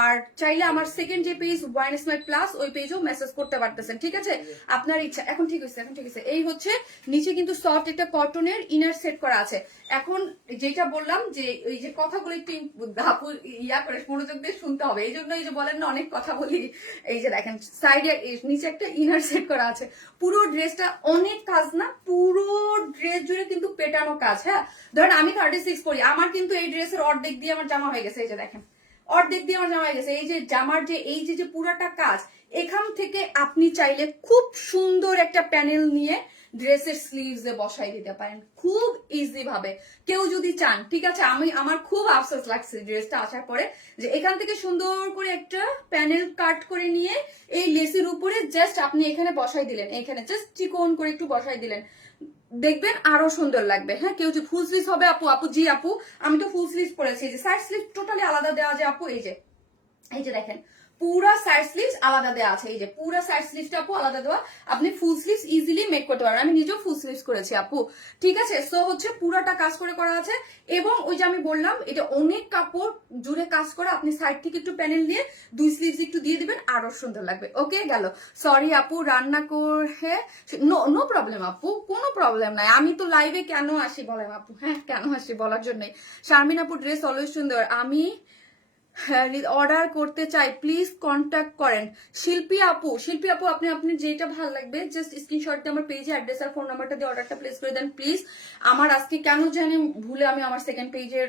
আর চাইলে আমার সেকেন্ড যে পেজ ওয়াইন স্মাইল প্লাস, ওই পেজও মেসেজ করতে পারতেছেন। ঠিক আছে, আপনার ইচ্ছা। এখন ঠিক হয়েছে, এখন ঠিক আছে। এই হচ্ছে নিচে কিন্তু সফট একটা কটনের ইনার সেট করা আছে। এখন যেটা বললাম যে ওই যে কথাগুলো একটু আপু ইয়া করে মনোযোগ দিয়ে শুনতে হবে, এই জন্য এই যে বলেন না অনেক কথা বলি। এই যে দেখেন সাইডে নিচে একটা ইনার সেট করা আছে, পুরো ড্রেসটা অনেক কাজ না, পুরো ড্রেস জুড়ে কিন্তু পেটানো কাজ। হ্যাঁ ধরেন আমি 36 পরি, আমার কিন্তু এই ড্রেসের অর্ধেক দিয়ে আমার জামা হয়ে গেছে। এই যে দেখেন অর্ধেক দিয়ে আমার জামা হয়ে গেছে। এই যে জামার যে এই যে পুরাটা কাজ, এখান থেকে আপনি চাইলে খুব সুন্দর একটা প্যানেল নিয়ে ড্রেসের স্লিভস এ বসাই দিতে পারেন খুব ইজি ভাবে, কেউ যদি চান। ঠিক আছে, আমার খুব আফসোস লাগছে ড্রেসটা আসার পরে, যে এখান থেকে সুন্দর করে একটা প্যানেল কাট করে নিয়ে এই লেসের উপরে জাস্ট আপনি এখানে বসাই দিলেন, এখানে জাস্ট চিকন করে একটু বসাই দিলেন, দেখবেন আরো সুন্দর লাগবে। হ্যাঁ কেউ যে ফুল স্লিভ হবে আপু, আপু জি আপু আমি তো ফুল স্লিভ পরেছি, যে সাইড স্লিভ টোটালি আলাদা দেওয়া যায় আপু। এই যে দেখেন পুরা সাইড স্লিভস আলাদা দেওয়া আছে, এই যে পুরা সাইড স্লিভসটা আপু আলাদা দেওয়া, আপনি ফুল স্লিভস ইজিলি মেক করতে পারবেন। আমি নিজেও ফুল স্লিভস করেছি আপু। ঠিক আছে, সো হচ্ছে পুরাটা কাজ করে করা আছে, এবং ওই যে আমি বললাম এটা অনেক কাপড় জুড়ে কাজ করা, আপনি সাইড থেকে একটু প্যানেল দিয়ে দুই স্লিভস একটু দিয়ে দিবেন, আরো সুন্দর লাগবে। ওকে গেল, সরি আপু রান্না করে, নো প্রবলেম আপু, কোনো প্রবলেম নাই, আমি তো লাইভে কেন আসি বলেন আপু, হ্যাঁ কেন আসি বলার জন্যই। শারমিন আপু ড্রেস অলওয়েজ সুন্দর, আমি অর্ডার করতে চাই প্লিজ কন্ট্যাক্ট করেন। শিল্পী আপু আপনি আপনি যেটা ভালো লাগবে জাস্ট স্ক্রিনশট দিয়ে আমার পেজে অ্যাড্রেস আর ফোন নাম্বারটা দিয়ে অর্ডারটা প্লেস করে দেন প্লিজ। আমার আজকে কেন জানি ভুলে আমি আমার সেকেন্ড পেজের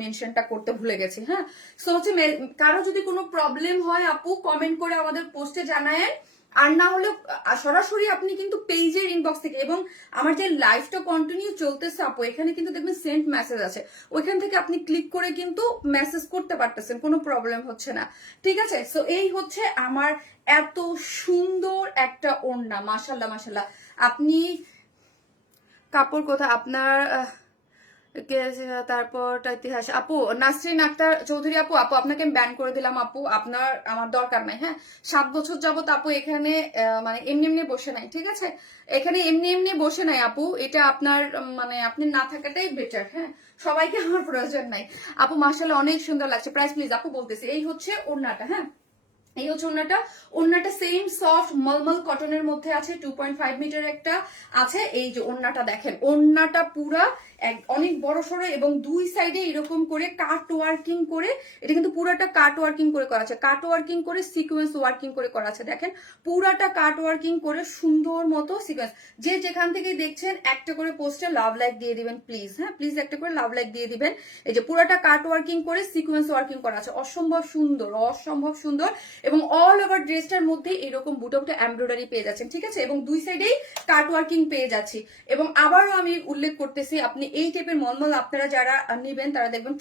মেনশনটা করতে ভুলে গেছি। হ্যাঁ সো হচ্ছে কারো যদি কোনো প্রবলেম হয় আপু কমেন্ট করে আমাদের পোস্টে জানায়েন, আর না হলে সরাসরি আপনি কিন্তু পেজের ইনবক্স থেকে, এবং আমার যে লাইভটা কন্টিনিউ চলতেছে আপু এখানে কিন্তু দেখবেন সেন্ট মেসেজ আছে, ওইখান থেকে আপনি ক্লিক করে কিন্তু মেসেজ করতে পারতেছেন, কোনো প্রবলেম হচ্ছে না। ঠিক আছে, সো এই হচ্ছে আমার এত সুন্দর একটা ওড়না, মাশাল্লাহ মাশাল্লাহ। আপনি কাপড় কোথা আপনার তারপর ইতিহাস আপু, নাসরিন আক্তার চৌধুরী আপু, আপনাকে আমি ব্যান করে দিলাম আপু, আপনার আমার দরকার নাই। হ্যাঁ 7 বছর যাবত আপু এখানে মানে এমনি এমনি বসে নাই। ঠিক আছে, এখানে এমনি এমনি বসে নাই আপু, এটা আপনার মানে আপনি না থাকাটাই বেটার। হ্যাঁ সবাইকে আমার প্রয়োজন নাই আপু, মাশাআল্লাহ অনেক সুন্দর লাগছে। প্রাইস প্লিজ আপু বলতেছি। এই হচ্ছে ওড়নাটা, হ্যাঁ এই হচ্ছে ওড়নাটা সেম সফট মলমল কটনের মধ্যে আছে, 2.5 মিটার একটা আছে। এই যে ওড়নাটা দেখেন, ওড়নাটা পুরা অনেক বড় সড়ো, এবং দুই সাইডে এরকম করে কাট ওয়ার্কিং করে, এটা কিন্তু পুরাটা কাট ওয়ার্কিং করে করা আছে, কাট ওয়ার্কিং করে সিকোয়েন্স ওয়ার্কিং করে করা আছে। দেখেন পুরাটা কাট ওয়ার্কিং করে সুন্দর মতো সিকোয়েন্স, যে যেখান থেকে দেখছেন একটা করে পোস্টে লাভ লাইক দিয়ে দিবেন প্লিজ। হ্যাঁ প্লিজ একটা করে লাভ লাইক দিয়ে দিবেন। এই যে পুরাটা কাট ওয়ার্কিং করে সিকোয়েন্স ওয়ার্কিং করা আছে, অসম্ভব সুন্দর অসম্ভব সুন্দর, এবং অল ওভার ড্রেসটার মধ্যে এরকম বুটমটা এমব্রয়ডারি পেয়ে যাচ্ছেন। ঠিক আছে, এবং দুই সাইডেই কাট ওয়ার্কিং পেয়ে যাচ্ছি। এবং আবারও আমি উল্লেখ করতেছি, আপনি এই টাইপের মলমল আপনারা যারা নেবেন তারা দেখবেন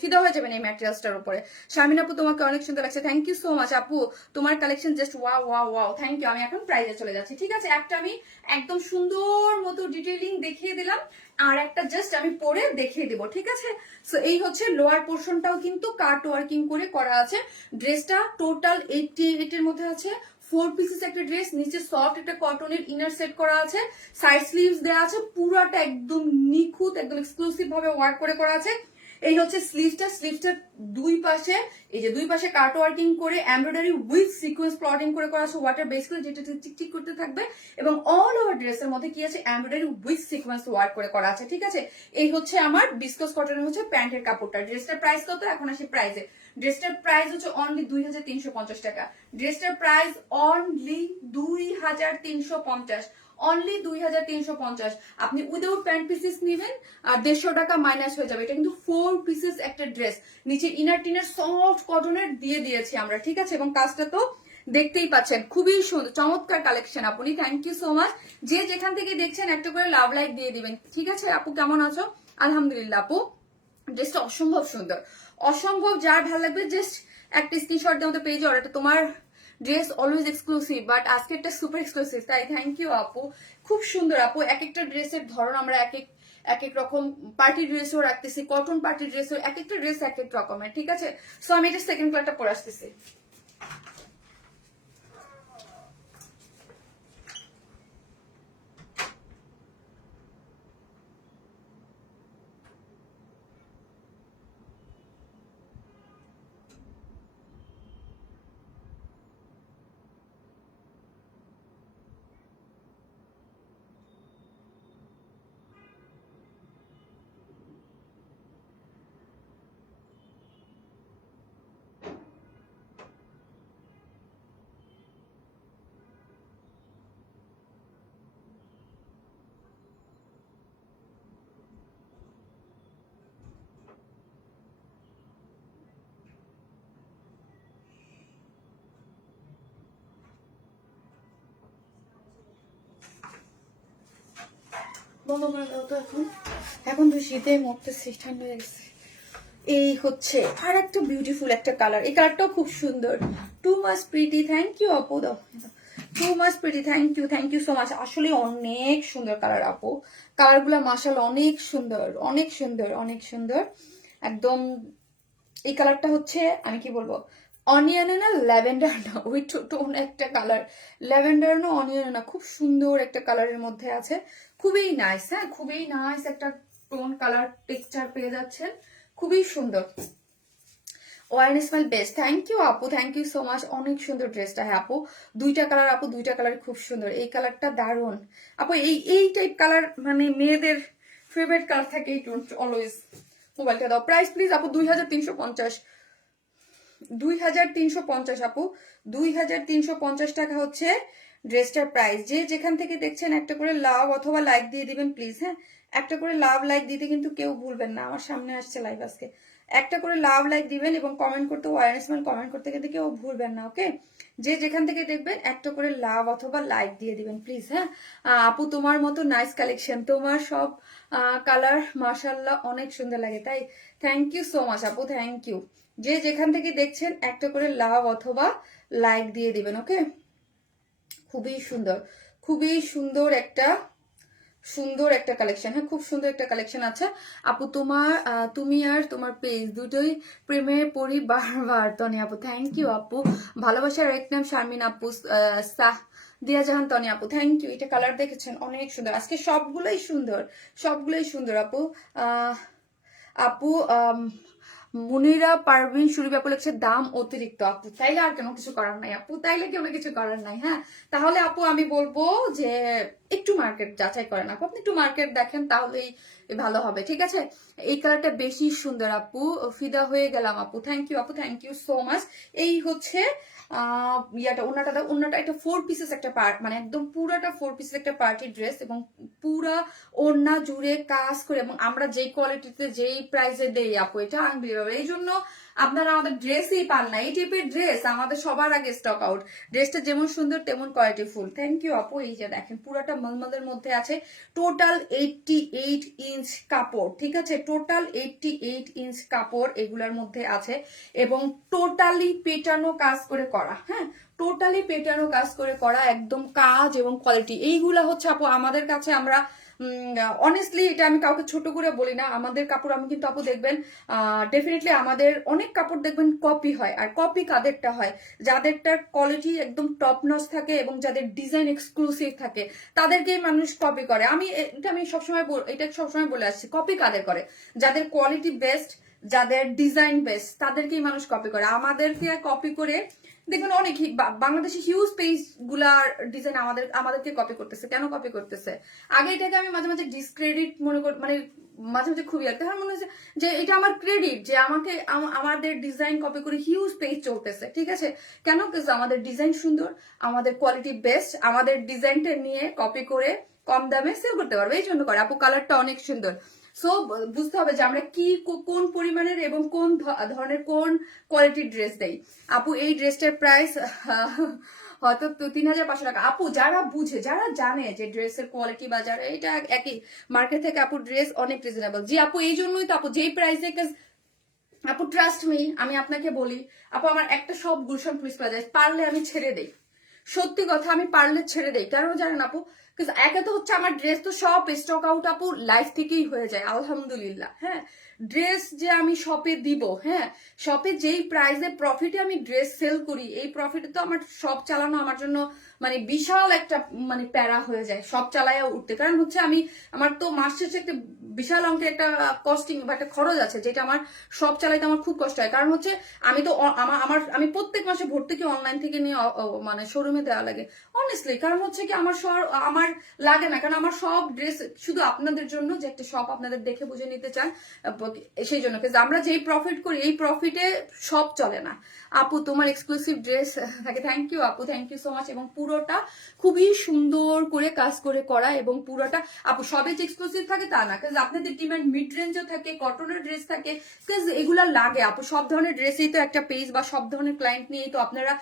ফিদা হয়ে যাবেন এই ম্যাটেরিয়ালসটার উপরে। শারমিন আপু তোমাকে অনেক সুন্দর লাগছে, থ্যাংক ইউ সো মাচ আপু, তোমার collection just wow wow wow, thank you. আমি এখন প্রাইজে চলে যাচ্ছি। ঠিক আছে, একটা আমি একদম সুন্দর মতো ডিটেইলিং দেখিয়ে দিলাম। আর একটা জাস্ট আমি পরে দেখিয়ে দিব, ঠিক আছে? সো এই হচ্ছে লোয়ার পোর্শনটাও কিন্তু কাট ওয়ার্কিং করে করা আছে। ড্রেসটা টোটাল 88 এর মধ্যে আছে। 4 পিসেস একটা ড্রেস, নিচে সফট একটা কটনের ইনার সেট করা আছে, সাইড স্লিভস দেওয়া আছে, পুরাটা একদম নিখুঁত, একদম এক্সক্লুসিভ ভাবে ওয়ার্ক করে করা আছে। এই হচ্ছে স্লিভসটা দুই পাশে, এই যে দুই পাশে কাট ওয়ার্কিং করে এমব্রয়ডারি উইথ সিকোয়েন্স প্লটিং করে করা আছে, ওয়াটার বেস করে, যেটা চিকচিক করতে থাকবে। এবং অল ওভার ড্রেসের মধ্যে কি আছে, এমব্রয়ডারি উইথ সিকোয়েন্স ওয়ার্ক করে করা আছে, ঠিক আছে? এই হচ্ছে আমার বিস্কস কটনের হচ্ছে প্যান্টের কাপড়টা। ড্রেসটার প্রাইস কত? এখন আসি প্রাইসে। ড্রেসটার প্রাইস হচ্ছে অনলি 2350 টাকা। ড্রেসটার প্রাইস অনলি 2350, অনলি 2350। আপনি উইদাউট প্যান্ট পিসেস নেবেন আর 150 টাকা মাইনাস হয়ে যাবে। এটা কিন্তু 4 পিসেস একটা ড্রেস, নিচে ইনার টিনার সফট কটনের দিয়ে দিয়েছি আমরা, ঠিক আছে? এবং কাজটা তো দেখতেই পাচ্ছেন, খুবই সুন্দর চমৎকার কালেকশন। আপনি থ্যাংক ইউ সো মাচ। যে যেখান থেকে দেখছেন একটা করে লাভ লাইক দিয়ে দিবেন, ঠিক আছে? আপু কেমন আছো? আলহামদুলিল্লাহ আপু, ড্রেসটা অসম্ভব সুন্দর, অসম্ভব। যার ভালো লাগবে জাস্ট একটা স্ক্রিনশট দিয়ে আমাদের পেজে অর্ডার। তোমার ড্রেস অলওয়েজ এক্সক্লুসিভ, বাট আজকে একটা সুপার এক্সক্লুসিভ, তাই থ্যাংক ইউ আপু। খুব সুন্দর আপু, এক একটা ড্রেসের ধরন আমরা এক এক রকম, পার্টি ড্রেসও রাখতেছি, কটন পার্টি ড্রেসও, এক একটা ড্রেস এক এক রকমের, ঠিক আছে? সো আমি এটা সেকেন্ড কালারটা পরে আসতেছি। বন্ধ করে দাও তো, এখন এখন তো শীতে মরতেছি, ঠান্ডা হয়ে গেছে। এই হচ্ছে আর একটা বিউটিফুল একটা কালার, এই কালারটাও খুব সুন্দর, too much pretty. Thank you আপু, দাও too much pretty, thank you so much. আসলে অনেক সুন্দর কালার আপু, কালারগুলো মাশাআল্লাহ অনেক সুন্দর, অনেক সুন্দর, অনেক সুন্দর একদম। এই কালারটা হচ্ছে আমি কি বলবো, অনিয়নে না ল্যাভেন্ডার না, ওই টোন একটা কালার, ল্যাভেন্ডার না অনিয়নে না, খুব সুন্দর একটা কালারের মধ্যে আছে, খুবই নাইস। হ্যাঁ, খুবই নাইস একটা টোন কালার টেক্সচার পেয়ে যাচ্ছেন, খুবই সুন্দর। Warm smile best, thank you আপু, থ্যাংক ইউ সো মাচ। অনেক সুন্দর ড্রেসটা। হ্যাঁ আপু, দুইটা কালার আপু, দুইটা কালার খুব সুন্দর। এই কালারটা দারুণ আপু, এই টাইপ কালার মানে মেয়েদের ফেভারিট কালার থাকে এই টোন অলওয়েজ। মোবাইলটা দাও। প্রাইস প্লিজ আপু 2350, 2350 আপু, 2350 টাকা হচ্ছে ড্রেসটার প্রাইস। যে যেখান থেকে দেখছেন একটা করে লাভ অথবা লাইক দিয়ে দিবেন প্লিজ। হ্যাঁ, একটা করে লাভ লাইক দিতে কিন্তু কেউ ভুলবেন না, আমার সামনে আসছে লাইভ আজকে। একটা করে লাভ লাইক দিবেন এবং কমেন্ট করতে, ওয়ারেন্স ম্যান কমেন্ট করতে কিন্তু কেউ ভুলবেন না, ওকে? যে যেখান থেকে দেখবেন একটা করে লাভ অথবা লাইক দিয়ে দিবেন প্লিজ। হ্যাঁ আপু, তোমার মতো নাইস কালেকশন, তোমার সব কালার মাশাআল্লাহ অনেক সুন্দর লাগে, তাই থ্যাংক ইউ সো মাচ আপু, থ্যাংক ইউ। যে যেখান থেকে দেখছেন একটা করে লাভ অথবা লাইক দিয়ে দিবেন, ওকে? খুবই সুন্দর, খুবই সুন্দর একটা কালেকশন। হ্যাঁ, খুব সুন্দর একটা কালেকশন আছে আপু। তুমি আর তোমার পেজ দুটোই প্রেমে পড়ি বারবার। তনি আপু থ্যাংক ইউ আপু, ভালোবাসার এক নাম শারমিন আপু, দিয়া জাহান তনি আপু থ্যাংক ইউ। এটা কালার দেখেছেন অনেক সুন্দর, আজকে সবগুলোই সুন্দর, সবগুলোই সুন্দর আপু। আপু মুনিরা পারভিন সুরিব আপু লিখছে দাম অতিরিক্ত। আপু তাইলে আর কেন কিছু করার নাই আপু, তাইলে কেন কিছু করার নাই। হ্যাঁ, তাহলে আপু আমি বলবো যে একটু মার্কেট যাচাই করেন আপু, আপনি একটু মার্কেট দেখেন তাহলেই ভালো হবে, ঠিক আছে? এই কালারটা বেশি সুন্দর আপু, ফিদা হয়ে গেলাম আপু, থ্যাংক ইউ আপু, থ্যাংক ইউ সো মাচ। এই হচ্ছে ইয়াটা, ওনাটা একটা 4 পিসেস একটা পার্ট, মানে একদম পুরাটা 4 পিসেস একটা পার্টি ড্রেস এবং পুরা ওড়না জুড়ে কাজ করে, এবং আমরা যেই কোয়ালিটিতে যেই প্রাইসে দেই আপু, এটা আনবিলিভেবল। এই জন্য আপনারা আমাদের ড্রেসই পান না, এই টাইপের ড্রেস আমাদের সবার আগে স্টক আউট। ড্রেসটা যেমন সুন্দর তেমন কোয়ালিটি ফুল। থ্যাংক ইউ আপু। এই যে দেখেন পুরাটা মলমলের মধ্যে আছে, টোটাল 88 ইঞ্চ কাপড়, ঠিক আছে? টোটাল 88 ইঞ্চ কাপড় এগুলোর মধ্যে আছে এবং টোটালি পেটানো কাজ করে করা। হ্যাঁ, টোটালি পেটানো কাজ করে করা, একদম কাজ এবং কোয়ালিটি এইগুলা হচ্ছে আপু আমাদের কাছে আমরা অনেস্টলি এটা আমি কাউকে ছোট করে বলি না, আমাদের কাপড় আমি কিন্তু আপু দেখবেন ডেফিনেটলি আমাদের অনেক কাপড় দেখবেন কপি হয়, আর কপি কাদেরটা হয়, যাদেরটার কোয়ালিটি একদম টপ নচ থাকে এবং যাদের ডিজাইন এক্সক্লুসিভ থাকে তাদেরকেই মানুষ কপি করে। আমি সবসময় বলে আসছি, কপি কাদের করে, যাদের কোয়ালিটি বেস্ট, যাদের ডিজাইন বেস্ট, তাদেরকেই মানুষ কপি করে। আমাদেরকে কপি করে দেখবেন অনেক বাংলাদেশি হিউজ পেজ গুলার ডিজাইন আমাদেরকে কপি করতেছে। কেন কপি করতেছে? আগে এটাকে আমি মাঝে মাঝে ডিসক্রেডিট মনে করি, মানে মাঝে মাঝে খুবই আর তখন মনে হচ্ছে যে এটা আমার ক্রেডিট, যে আমাদের ডিজাইন কপি করে হিউজ পেজ চলতেছে। ঠিক আছে, কেন? বিকজ আমাদের ডিজাইন সুন্দর, আমাদের কোয়ালিটি বেস্ট, আমাদের ডিজাইনটা নিয়ে কপি করে কম দামে সেল করতে পারবে, এই জন্য করে। আপু কালারটা অনেক সুন্দর। সো বুঝতে হবে যে আমরা কি কোন পরিমাণের এবং কোন ধরনের কোন কোয়ালিটির ড্রেস দেই। আপু এই ড্রেসটার প্রাইস হয়তো 3,500 টাকা। আপু যারা বুঝে, যারা জানে যে ড্রেসের কোয়ালিটি বা যারা এটা একই মার্কেট থেকে আপু ড্রেস অনেক রিজনেবল। জি আপু, এই জন্যই তো আপু যেই প্রাইসে, আপু ট্রাস্ট মি, আমি আপনাকে বলি আপু, আমার একটা সব গুলশান পুলিশ প্লাজায় পারলে আমি ছেড়ে দেই, সত্যি কথা আমি পারলে ছেড়ে দেই। কেন জানেন আপু? একে তো হচ্ছে আমার ড্রেস তো সব স্টক আউট আপু লাইফ থেকেই হয়ে যায় আলহামদুলিল্লাহ। হ্যাঁ, ড্রেস যে আমি শপে দিব, হ্যাঁ শপে যেই প্রাইসে প্রফিটে আমি ড্রেস সেল করি, এই প্রফিটে তো আমার শপ চালানো আমার জন্য মানে বিশাল একটা মানে প্যারা হয়ে যায় শপ চালাইয়া উঠতে। কারণ হচ্ছে আমার তো মাস শেষে একটা বিশাল অঙ্কের একটা কস্টিং বা একটা খরচ আছে, যেটা আমার শপ চালাইতে আমার খুব কষ্ট হয়। কারণ হচ্ছে আমি প্রত্যেক মাসে ভর্তুকি অনলাইন থেকে নিয়ে মানে শোরুমে দেওয়া লাগে অনেস্টলি। কারণ হচ্ছে কি আমার লাগে না, কারণ আমার সব ড্রেস শুধু আপনাদের জন্য, যে একটা শপ আপনাদের দেখে বুঝে নিতে চান সেই জন্য। আমরা যেই প্রফিট করি এই প্রফিটে সব চলে না। আপু তোমার এক্সক্লুসিভ ড্রেস থাকে। থ্যাংক ইউ আপু, থ্যাংক ইউ সো মাচ। এবং পুরোটা খুবই সুন্দর করে কাজ করে করা, এবং পুরোটা আপু সবে যে এক্সক্লুসিভ থাকে তা না, কাজ আপনাদের ডিমান্ড মিড রেঞ্জও থাকে, কটনের ড্রেস থাকে, কাজ এগুলা লাগে আপু। সব ধরনের ড্রেসেই তো একটা পেজ বা সব ধরনের ক্লায়েন্ট নিয়েই তো আপনারা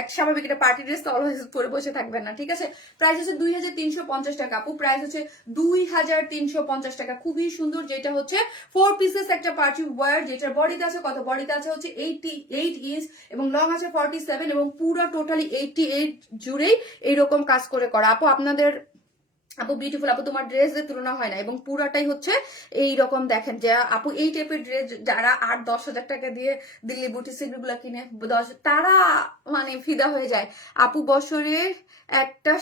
এক স্বাভাবিক একটা পার্টি ড্রেস তো অলওয়েজ পরে বসে থাকবেন না। ঠিক আছে, প্রাইস হচ্ছে 2,350 টাকা আপু, প্রাইস হচ্ছে 2,350 টাকা। খুবই সুন্দর, যেটা হচ্ছে 4 পিসেস একটা পার্টি ওয়্যার, যেটার বডিতে আছে কত, বডিতে আছে হচ্ছে 88 ইঞ্চ এবং লং আছে 47, এবং পুরো টোটালি 88 জুড়েই এইরকম কাজ করে করা। আপু বিউটিফুল আপু, তোমার ড্রেসের তুলনা হয় না, এবং পুরাটাই হচ্ছে এইরকম। দেখেন যে আপু এই টাইপের ড্রেস যারা 8-10 হাজার টাকা দিয়ে দিল্লি বুটি সিগুলো কিনে তারা মানে ফিদা হয়ে যায়। আপু বছরের একটা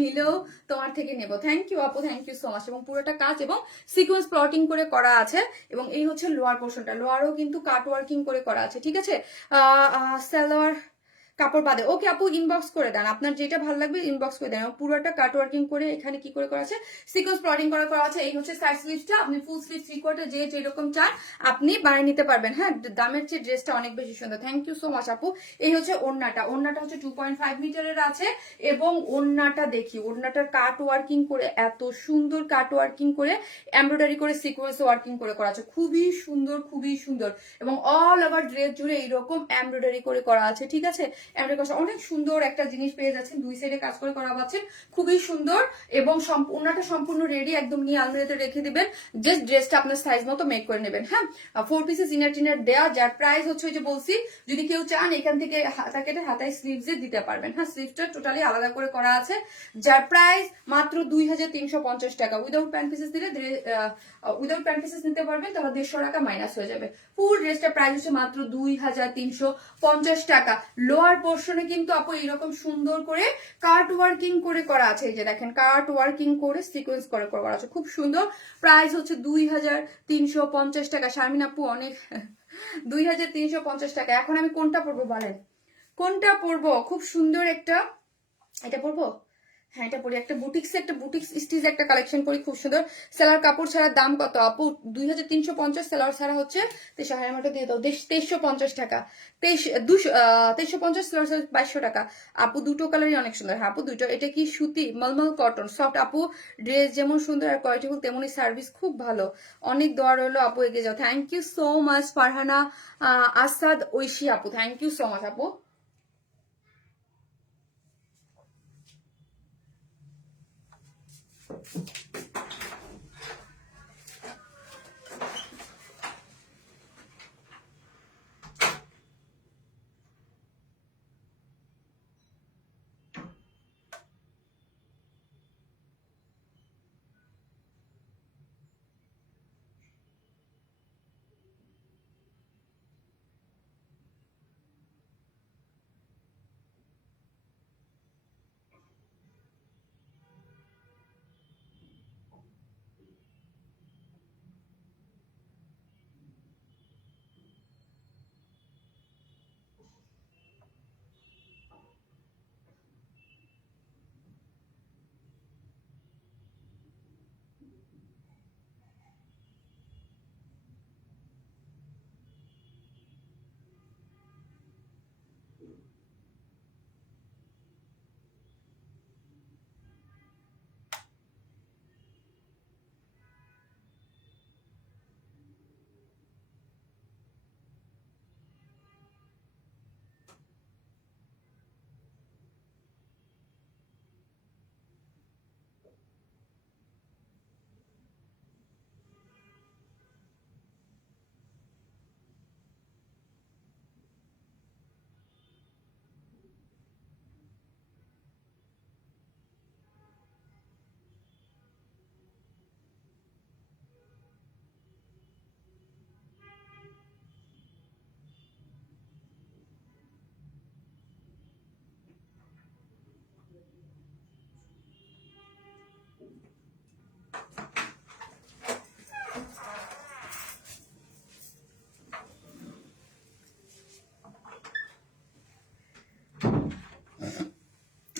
নিলেও তোমার থেকে নেব। থ্যাংক ইউ আপু, থ্যাংক ইউ সো মাচ। এবং পুরোটা কাজ এবং সিকোয়েন্স প্লটিং করে করা আছে, এবং এই হচ্ছে লোয়ার পোর্শনটা, লোয়ারও কিন্তু কাট ওয়ার্কিং করে করা আছে। ঠিক আছে, সালোয়ার কাপড় বাদে ওকে আপু ইনবক্স করে দেন, আপনার যেটা ভালো লাগবে ইনবক্স করে দেন। পুরোটা কাট ওয়ার্কিং করে এখানে কি করে করা আছে, সিকোয়েন্স প্লটিং করা আছে। এই হচ্ছে সাইড স্লিভসটা, আপনি ফুল স্লিভ 3/4 যে যেরকম চান আপনি বানিয়ে নিতে পারবেন। হ্যাঁ, দামের চেয়ে ড্রেসটা অনেক বেশি সুন্দর। থ্যাংক ইউ সো মাচ আপু। এই হচ্ছে ওড়নাটা হচ্ছে 2.5 মিটারের আছে, এবং ওড়নাটা দেখি, ওড়নাটার কাট ওয়ার্কিং করে এত সুন্দর কাট ওয়ার্কিং করে এমব্রয়ডারি করে সিকোয়েন্স ওয়ার্কিং করে করা আছে, খুবই সুন্দর খুবই সুন্দর। এবং অল ওভার ড্রেস জুড়ে এইরকম এমব্রয়ডারি করে করা আছে। ঠিক আছে, অনেক সুন্দর একটা জিনিস পেয়ে যাচ্ছেন, দুই সাইডে কাজ করে করা পাচ্ছেন, খুবই সুন্দর। এবং ওনাটা সম্পূর্ণ রেডি, একদম নিয়ে আলমারিতে রেখে দিবেন, জাস্ট ড্রেসটা আপনার সাইজ মতো মেক করে নেবেন। হ্যাঁ, 4 পিসেস ইনার টিনার দেয়া, যার প্রাইস হচ্ছে ওই যে বলছি, যদি কেউ চান এখান থেকে হাতা কেটে হাতায় স্লিভসে দিতে পারবেন। হ্যাঁ, স্লিভসটা টোটালি আলাদা করে করা আছে, যার প্রাইস মাত্র 2,350 টাকা। উইদাউট প্যান্ট পিসেস দিলে উইদাউট প্যান্ট পিসেস নিতে পারবেন, তাহলে 150 টাকা মাইনাস হয়ে যাবে। ফুল ড্রেসটা প্রাইস হচ্ছে মাত্র 2,350 টাকা। লোয়ার পোর্শনে কিন্তু আপু এইরকম সুন্দর করে কাট ওয়ার্কিং করে করা আছে, এই যে দেখেন কাট ওয়ার্কিং করে সিকোয়েন্স করে করা আছে, খুব সুন্দর। প্রাইস হচ্ছে 2,350 টাকা। শারমিন আপু অনেক 2,350 টাকা। এখন আমি কোনটা পরবো বলেন, কোনটা পরবো? খুব সুন্দর একটা, এটা পরবো, হ্যাঁ এটা পরি, একটা বুটিক্স স্টিচ একটা কালেকশন পরি, খুব সুন্দর। সেলার কাপড় ছাড়ার দাম কত আপু? 2,350, সেলার ছাড়া হচ্ছে 2350 দিয়ে দাও, 2350 টাকা। 2350, সেলার 2200 টাকা। আপু দুটো কালারই অনেক সুন্দর। হ্যাঁ আপু দুটো, এটা কি সুতি মলমল কটন সফট আপু, ড্রেস যেমন সুন্দর আর কোয়ালিটিফুল তেমনই সার্ভিস খুব ভালো। অনেক দোয়া রইলো আপু, এগিয়ে যাও। Thank you so much Farhana Asad Oishi আপু, থ্যাংক ইউ সো মাচ আপু।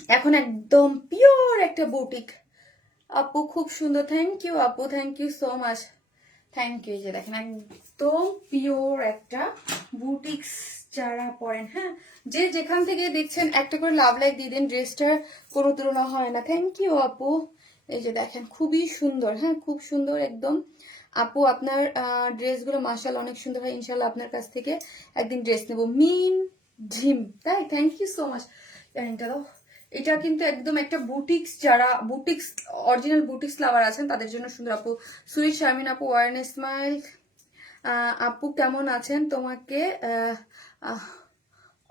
এখন একদম পিওর একটা বুটিক। আপু খুব সুন্দর, থ্যাংক ইউ আপু, thank you so much, thank you. যে দেখেন একদম পিওর একটা বুটিক্স যারা পরেন, হ্যাঁ যে যেখান থেকে দেখছেন একটা করে লাভ লাইক দিয়ে দিন, ড্রেসটার কোনো তুলনা হয় না। থ্যাংক ইউ আপু। এই যে দেখেন খুবই সুন্দর, হ্যাঁ খুব সুন্দর একদম। আপু আপনার ড্রেসগুলো মাশাআল্লাহ অনেক সুন্দর হয়, ইনশাল্লাহ আপনার কাছ থেকে একদিন ড্রেস নেবো। মিন ঝিম, তাই থ্যাংক ইউ সো মাচ। এটা দাও, এটা কিন্তু একদম একটা বুটিক্স, যারা বুটিক্স অরিজিনাল বুটিক্স লাভার আছেন তাদের জন্য সুন্দর। আপু সুইট শারমিন আপু, ওয়ার্ন স্মাইল আপু কেমন আছেন? তোমাকে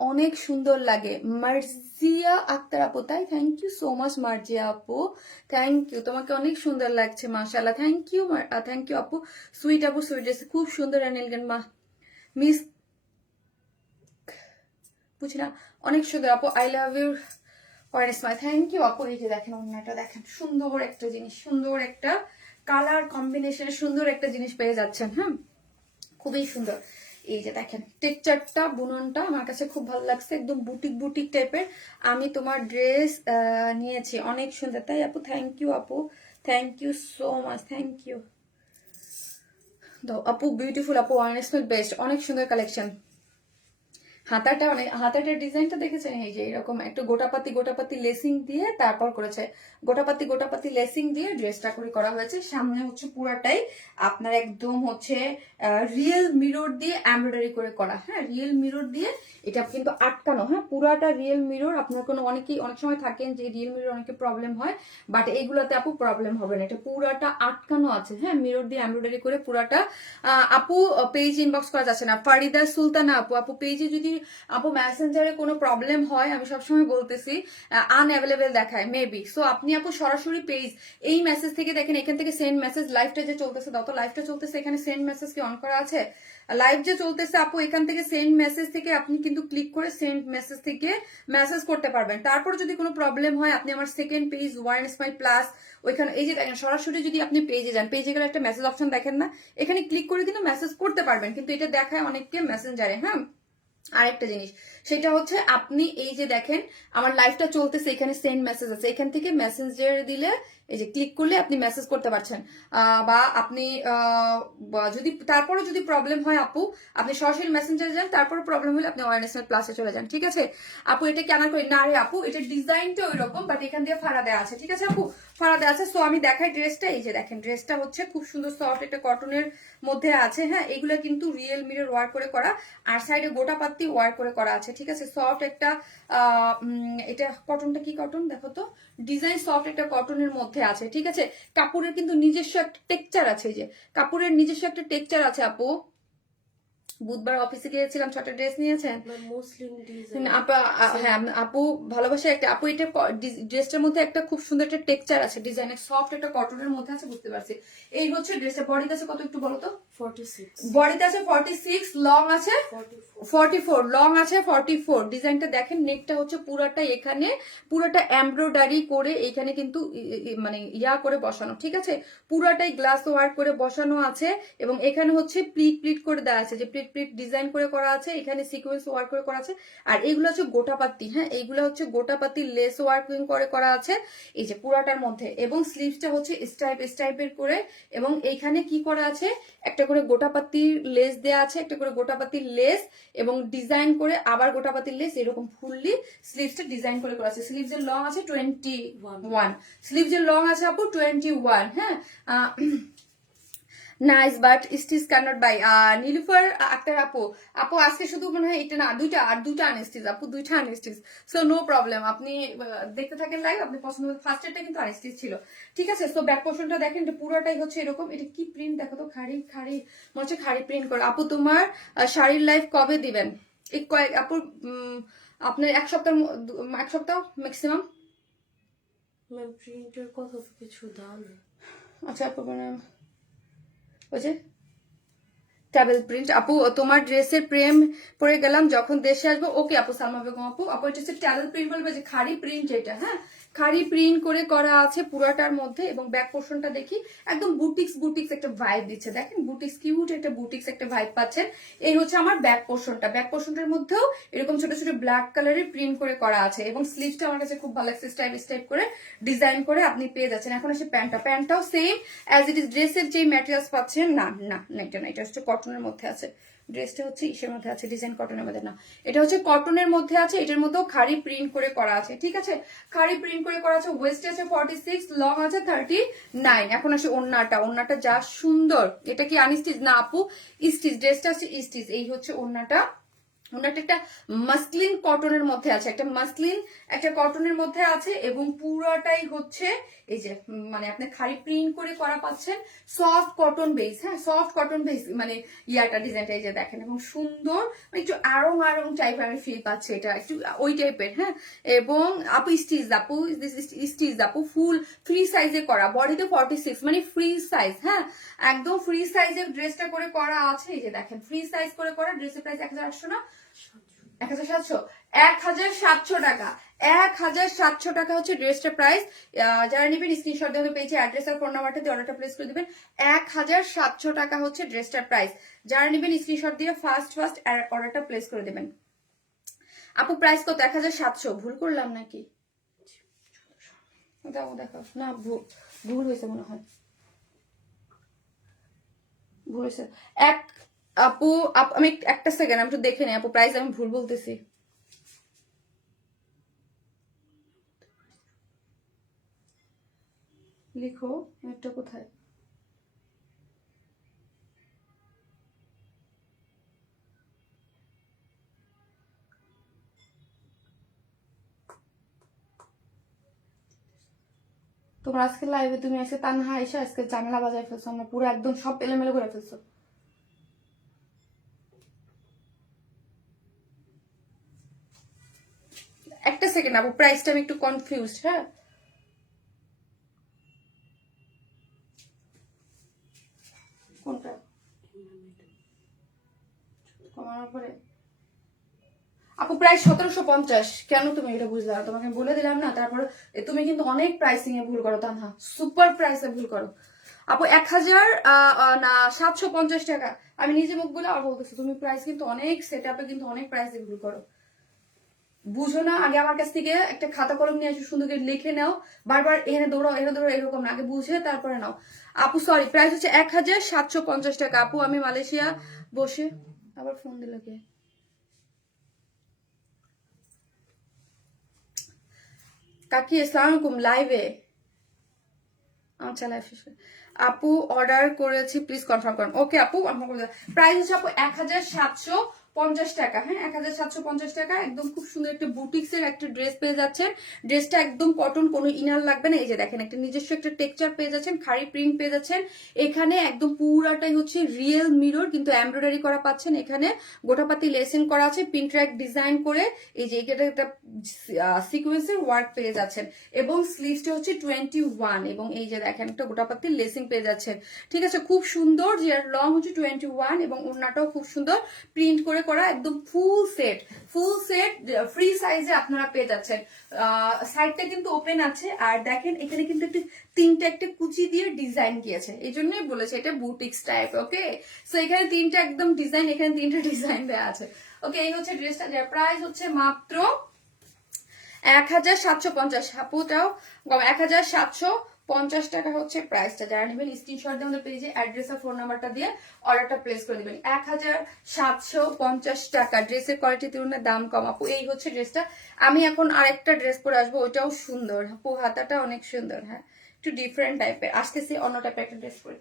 অনেক সুন্দর লাগে। মার্জিয়া আক্তার আপু, তাই thank you so much Marjia আপু, থ্যাংক ইউ, তোমাকে অনেক সুন্দর লাগছে মাশাআল্লাহ, থ্যাংক ইউ, থ্যাংক ইউ আপু। সুইট আপু সুইট ড্রেস খুব সুন্দর। নীলগন মা মিস বুঝি না, অনেক সুন্দর আপু, I love you warm smile, thank you আপু। এই যে দেখেন অন্যটা দেখেন, সুন্দর একটা জিনিস, সুন্দর একটা কালার কম্বিনেশন, সুন্দর একটা জিনিস পেয়ে যাচ্ছেন, হ্যাঁ খুবই সুন্দর। এই যে দেখেন টেক্সচারটা, বুননটা আমার কাছে খুব ভালো লাগছে, একদম বুটিক বুটিক টাইপের। আমি তোমার ড্রেস নিয়েছি, অনেক সুন্দর, তাই আপু থ্যাংক ইউ আপু, thank you so much, thank you. আপু বিউটিফুল আপু, ওয়ার্নেসমেল বেস্ট, অনেক সুন্দর কালেকশন। হাতাটা অনেক, হাতাটার ডিজাইনটা দেখেছেন, এই যে এরকম একটু গোটাপাতি গোটাপাতি লেসিং দিয়ে তারপর করেছে, গোটাপাতি গোটাপাতি লেসিং দিয়ে ড্রেসটা করে করা হয়েছে। সামনে হচ্ছে পুরাটাই আপনার একদম হচ্ছে রিয়েল মিরর দিয়ে এমব্রয়ডারি করে করা, হ্যাঁ রিয়েল মিরর দিয়ে, এটা কিন্তু আটকানো, হ্যাঁ পুরাটা রিয়েল মিরর। আপনার কোনো অনেকেই অনেক সময় থাকেন যে রিয়েল মিরর অনেকে প্রবলেম হয়, বাট এইগুলোতে আপু প্রবলেম হবে না, এটা পুরাটা আটকানো আছে, হ্যাঁ মিরর দিয়ে এমব্রয়ডারি করে পুরাটা। আপু পেজ ইনবক্স করা যাচ্ছে না, ফারিদা সুলতানা আপু, আপু পেজে যদি আপু মেসেঞ্জারে কোনো প্রবলেম হয়, আমি সবসময় বলতেছি আনঅ্যাভেলেবেল দেখায় মেবি, সো আপনি আপু সরাসরি পেজ এই মেসেজ থেকে দেখেন, এখান থেকে সেন্ড মেসেজ, লাইভটা যে চলতেছে দাও তো, লাইভটা চলতেছে এখানে সেন্ড মেসেজ কি অন করা আছে? লাইভ যে চলতেছে আপু, এখান থেকে সেন্ড মেসেজ থেকে আপনি কিন্তু ক্লিক করে সেন্ড মেসেজ থেকে মেসেজ করতে পারবেন। তারপর যদি কোনো প্রবলেম হয় আপনি আমার second page warm smile plus, ওইখানে এই যে দেখেন সরাসরি যদি আপনি পেজে যান, পেজে গেলে একটা মেসেজ অপশন দেখেন না, এখানে ক্লিক করে কিন্তু মেসেজ করতে পারবেন, কিন্তু এটা দেখায় অনেককে মেসেঞ্জারে, হ্যাঁ। আরেকটা জিনিস সেটা হচ্ছে আপনি এই যে দেখেন আমার লাইভটা চলতেছে, এখানে সেন্ড মেসেজ আছে, এখান থেকে মেসেঞ্জার দিলে এই যে ক্লিক করলে আপনি মেসেজ করতে পারছেন, বা আপনি যদি তারপরে যদি প্রবলেম হয় আপু, আপনি সরাসরি মেসেঞ্জারে যান, তারপরে প্রবলেম হলে আপনি ওয়ার্নেস প্লাসে চলে যান, ঠিক আছে আপু। এটা কেন করি না রে আপু, এটার ডিজাইনটা ওই রকম, বাট এখান দিয়ে ফাড়া দেওয়া আছে, ঠিক আছে আপু ফাড়া দেওয়া আছে। সো আমি দেখাই ড্রেসটা, এই যে দেখেন ড্রেসটা হচ্ছে খুব সুন্দর সফট একটা কটনের মধ্যে আছে, হ্যাঁ এগুলো কিন্তু রিয়েল মিরর ওয়ার্ক করে করা, আর সাইডে গোটা পাত্তি ওয়ার্ক করে করা আছে, ঠিক আছে সফট একটা এটা কটনটা কি কটন দেখো তো, ডিজাইন সফট একটা কটনের মধ্যে আছে, ঠিক আছে। কাপড়ের কিন্তু নিজস্ব একটা টেক্সচার আছে, এই যে কাপড়ের নিজস্ব একটা টেক্সচার আছে আপু। বুধবার অফিসে গিয়েছিলাম, 6টা ড্রেস নিয়েছেন মুসলিম ডিজাইন হ্যাঁ আপু ভালোবাসা একটা আপু, এটা ড্রেসটার মধ্যে একটা খুব সুন্দর একটা টেক্সচার আছে, ডিজাইনের সফট একটা কটনের মধ্যে আছে, বুঝতে পারছি। এই হচ্ছে ড্রেসটা, বডিতে আছে কত একটু বলো তো? 46, বডিতে আছে 46, লং আছে 44, লং আছে 44। ডিজাইনটা দেখেন, নেকটা হচ্ছে পুরাটা এখানে পুরাটা এমব্রয়ডারি করে এখানে কিন্তু মানে ইয়া করে বসানো, ঠিক আছে পুরাটাই গ্লাস ওয়ার্ক করে বসানো আছে, এবং এখানে হচ্ছে প্লিট প্লিট করে দেওয়া আছে, যে প্লিট প্লিট ডিজাইন করে করা আছে, এখানে সিকোয়েন্স ওয়ার্ক করে করা আছে, আর এইগুলো হচ্ছে গোটাপাতি, হ্যাঁ এইগুলো হচ্ছে গোটাপাতি লেস ওয়ার্কিং করে করা আছে এই যে পুরাটার মধ্যে, এবং স্লিভসটা হচ্ছে স্টাইপের করে, এবং এইখানে কি করা আছে একটা করে গোটাপাতির লেস দেয়া আছে, একটা করে গোটাপাতির লেস এবং ডিজাইন করে আবার গোটাপাতির লেস, এরকম ফুললি স্লিভসটা ডিজাইন করে করা আছে। স্লিভসের লং আছে 21, স্লিভসের লং আছে আপু 21, হ্যাঁ nice but stitch can't buy. Nilufar Akter আপু, আপু আজকে শুধু মনে হয় এটা না, দুইটা আর দুইটা আনস্টিচ আপু, দুইটা আনস্টিচ, সো নো প্রবলেম, আপনি দেখতে থাকেন লাইভ, আপনি পছন্দ ফার্স্টেরটা কিন্তু আনস্টিচ ছিল, ঠিক আছে। তো ব্যাক পোর্শনটা দেখেন, এটা পুরোটাই হচ্ছে এরকম, এটা কি প্রিন্ট দেখো তো, খাড়ি খাড়ি মনে হচ্ছে খাড়ি প্রিন্ট করে। আপু তোমার শাড়ির লাইভ কবে দিবেন? এই কয়েক আপুর আপনার এক সপ্তাহ ম্যাক্সিমাম। প্রিন্টের কথা তো কিছু দাও না। আচ্ছা আপু মানে ওই যে ট্রাভেল প্রিন্ট আপু, তোমার ড্রেসের প্রেম পরে গেলাম, যখন দেশে আসবো। ওকে আপু সালমা বেগম আপু, আপু এটা হচ্ছে ট্রাভেল প্রিন্ট বলবে, যে খাড়ি প্রিন্ট এটা, হ্যাঁ খাড়ি প্রিন্ট করে করা আছে পুরাটার মধ্যে, এবং ব্যাক পোর্শনটা দেখি একদম বুটিক্স বুটিক্স একটা ভাইব দিচ্ছে। দেখেন বুটিক্স, কিউট একটা বুটিক্স একটা ভাইব পাচ্ছেন। এই হচ্ছে আমার ব্যাক পোর্শনটা। ব্যাক পোর্শনটার মধ্যেও এরকম ছোট ছোট ব্ল্যাক কালারের প্রিন্ট করে করা আছে, এবং স্লিভসটা আমার কাছে খুব ভালো লাগছে, স্টাইপ স্টাইপ করে ডিজাইন করে আপনি পেয়ে যাচ্ছেন। এখন আসে প্যান্টটাও সেম অ্যাজ ইট ইজ। ড্রেসের যে ম্যাটেরিয়ালস পাচ্ছেন, না না না, এটা না, এটা হচ্ছে কটনের মধ্যে আছে। ড্রেসটা হচ্ছে ইসের মধ্যে আছে, ডিজাইন কটনের মধ্যে না, এটা হচ্ছে কটনের মধ্যে আছে। এটার মধ্যেও খাড়ি প্রিন্ট করে করা আছে, ঠিক আছে, খাড়ি প্রিন্ট করে করা আছে। ওয়েস্ট আছে 46, লং আছে 39। এখন আসে ওড়নাটা, ওড়নাটা যা সুন্দর। এটা কি আনস্টিচ না আপু? স্টিচ, ড্রেসটা আছে স্টিচ। এই হচ্ছে ওড়নাটা। ওনাটা একটা মাসলিন কটনের মধ্যে আছে, একটা মাসলিন একটা কটনের মধ্যে আছে, এবং পুরাটাই হচ্ছে এই যে মানে আপনি খালি প্রিন্ট করে করা পাচ্ছেন। সফট কটন বেস, হ্যাঁ সফট কটন বেস, মানে ইয়াটা ডিজাইনটা এই যে দেখেন, এবং সুন্দর, একটু আড়ং আড়ং টাইপ আমি ফিল পাচ্ছি, এটা একটু ওই টাইপের, হ্যাঁ। এবং আপু স্টিচ আপু ফুল ফ্রি সাইজে করা, বডিতে 46, মানে ফ্রি সাইজ, হ্যাঁ একদম ফ্রি সাইজের ড্রেসটা করে করা আছে। এই যে দেখেন ফ্রি সাইজ করে করা। ড্রেসের প্রাইস 1800 না, 1700, 1700 টাকা। 1700 টাকা হচ্ছে ড্রেসটার প্রাইস। যারা নেবেন স্ক্রিনশট দিয়ে পেয়েছে অ্যাড্রেস আর ফোন নাম্বারটা দিয়ে অর্ডারটা প্লেস করে দিবেন। 1700 টাকা হচ্ছে ড্রেসটার প্রাইস। যারা নেবেন স্ক্রিনশট দিয়ে ফার্স্ট অর্ডারটা প্লেস করে দিবেন। আপু প্রাইস কত? 1700। ভুল করলাম নাকি? দেখো দেখো, না ভুল হয়েছে মনে হয়, ভুল হয়েছে। এক আপু আমি একটা সেকেন্ড আমি একটু দেখে নিই আপু, প্রাইস আমি ভুল বলতেছি। লিখো একটা কোথায়, তোমার আজকে লাইভে তুমি আজকে তানহা এসে আজকে জানলা বাজায় ফেলছো, আমরা পুরো একদম সব এলোমেলো করে ফেলছো। একটা সেকেন্ড আপু, প্রাইসটা আমি একটু কনফিউজড, হ্যাঁ কোনটা কমানোর পরে আপু প্রাইস 1750। কেন তুমি এটা বুঝলে না? তোমাকে বলে দিলাম না, তারপরে তুমি কিন্তু অনেক প্রাইসিং এ ভুল করো তানহা, সুপার প্রাইসে ভুল করো আপু। 1750 টাকা। আমি নিজে মুখ বলে আর বলতেছি, তুমি প্রাইস কিন্তু অনেক সেট আপে কিন্তু অনেক প্রাইসে ভুল করো। বুঝো না, আগে আমার কাছ থেকে একটা খাতা কলম নিয়ে এসে সুন্দর করে লিখে নাও, বারবার এখানে দৌড়াও এখানে দৌড়াও এরকম না, আগে বুঝে তারপরে নাও আপু। সরি, প্রাইস হচ্ছে 1750 টাকা আপু। আমি মালয়েশিয়া বসে, আবার ফোন দিল কে? কাকি আসসালামু আলাইকুম, লাইভে আচ্ছা লাইভ শেষ করে। আপু অর্ডার করেছি, প্লিজ কনফার্ম করুন। ওকে আপু, আমার প্রাইস হচ্ছে আপু 1750 টাকা, হ্যাঁ 1750 টাকা। একদম খুব সুন্দর একটা বুটিক্স এর একটা ড্রেস পেয়ে যাচ্ছেন। ড্রেসটা একদম কটন, কোনো ইনার লাগবে না। এই যে দেখেন একটা নিজস্ব একটা টেক্সচার পেয়ে যাচ্ছেন, খাড়ি প্রিন্ট পেয়ে যাচ্ছেন। এখানে একদম পুরাটাই হচ্ছে রিয়েল মিরর, কিন্তু এমব্রয়ডারি করা পাচ্ছেন। এখানে গোটাপাতি লেসিং করা আছে, পিনট্র্যাক ডিজাইন করে এই যে এটা একটা সিকোয়েন্সের ওয়ার্ক পেয়ে যাচ্ছেন, এবং স্লিভসটা হচ্ছে 21, এবং এই যে দেখেন একটা গোটাপাতি লেসিং পেয়ে যাচ্ছেন, ঠিক আছে খুব সুন্দর। যে লং হচ্ছে 21, এবং ওড়নাটাও খুব সুন্দর প্রিন্ট করে করা, একদম ফুল সেট ফ্রি সাইজে আপনারা পেয়ে যাচ্ছেন। সাইডটা কিন্তু ওপেন আছে, আর দেখেন এখানে কিন্তু একটা কুচি দিয়ে ডিজাইন গিয়েছে, এই জন্যই বলেছে এটা বুটিক্স টাইপ। ওকে, সো এখানে একদম ডিজাইন, এখানে 3টা ডিজাইন দেওয়া আছে। ওকে, এই হচ্ছে ড্রেসটা, যার প্রাইস হচ্ছে মাত্র 1750। আপুটাও 1750 টাকা হচ্ছে প্রাইসটা। যারা নেবেন স্ক্রিনশট দিয়ে আমাদের পেজে অ্যাড্রেস আর ফোন নাম্বারটা দিয়ে অর্ডারটা প্লেস করে দিবেন। 1750 টাকা। ড্রেসের কোয়ালিটি তুলনায় দাম কম আপু। এই হচ্ছে ড্রেসটা। আমি এখন আরেকটা ড্রেস পরে আসবো, ওইটাও সুন্দর আপু, হাতাটা অনেক সুন্দর, হ্যাঁ একটু ডিফারেন্ট টাইপের আসতেছি, অন্য টাইপের একটা ড্রেস পরে।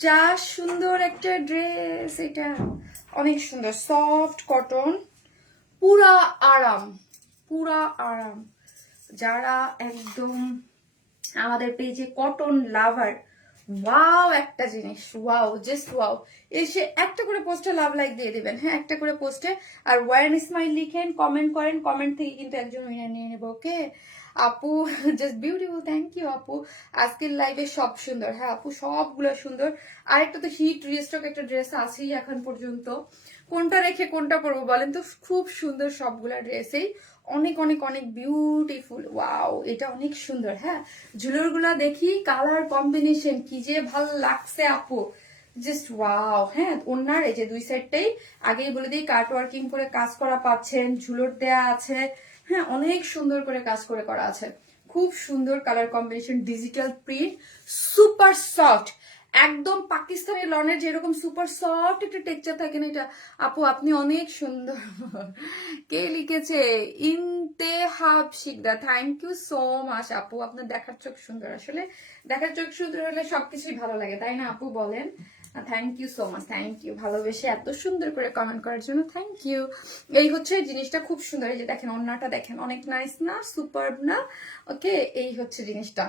যা সুন্দর একটা ড্রেস, এটা অনেক সুন্দর, সফট কটন, পুরা আরাম, পুরা আরাম। যারা একদম আমাদের পেজে কটন লাভার, ওয়াও একটা জিনিস, ওয়াও, জাস্ট ওয়াও। এসে একটা করে পোস্টে লাভ লাইক দিয়ে দিবেন, হ্যাঁ একটা করে পোস্টে, আর ওয়ান স্মাইল লিখেন, কমেন্ট করেন, কমেন্ট থেকে কিন্তু একজন উইনার নিয়ে নেবো, ওকে আপু? জাস্ট বিউটিফুল, থ্যাংক ইউ আপু। আজকের লাইভে সব সুন্দর, হ্যাঁ আপু সবগুলো সুন্দর। আরেকটা তো হিট রিস্টক একটা ড্রেস আছেই এখন পর্যন্ত, কোনটা রেখে কোনটা পরবো বলেন তো? খুব সুন্দর সবগুলা ড্রেসেই, অনেক অনেক অনেক বিউটিফুল, ওয়াও এটা অনেক সুন্দর। হ্যাঁ ঝুলোর গুলা দেখি, কালার কম্বিনেশন কি যে ভালো লাগছে আপু, জাস্ট ওয়াও। হ্যাঁ ওনার এই যে দুই সাইডটাই আগেই বলে দিই কাট ওয়ার্কিং করে কাজ করা পাচ্ছেন, ঝুলোর দেয়া আছে, হ্যাঁ অনেক সুন্দর করে কাজ করে করা আছে, খুব সুন্দর colour combination, digital print, super soft, একদম পাকিস্তানি লনের যেরকম সুপার সফট একটা টেক্সচার থাকে না, এটা আপু আপনি অনেক সুন্দর। কে লিখেছে? Intehab Sikdar, thank you so much আপু। আপনার দেখার চোখ সুন্দর, আসলে দেখার চোখ সুন্দর হলে সবকিছুই ভালো লাগে, তাই না আপু বলেন? Thank you so much, thank you ভালোবেসে এত সুন্দর করে কমেন্ট করার জন্য, থ্যাংক ইউ। এই হচ্ছে জিনিসটা খুব সুন্দর, এই যে দেখেন ওড়নাটা দেখেন, অনেক নাইস না, সুপারব না? ওকে এই হচ্ছে জিনিসটা,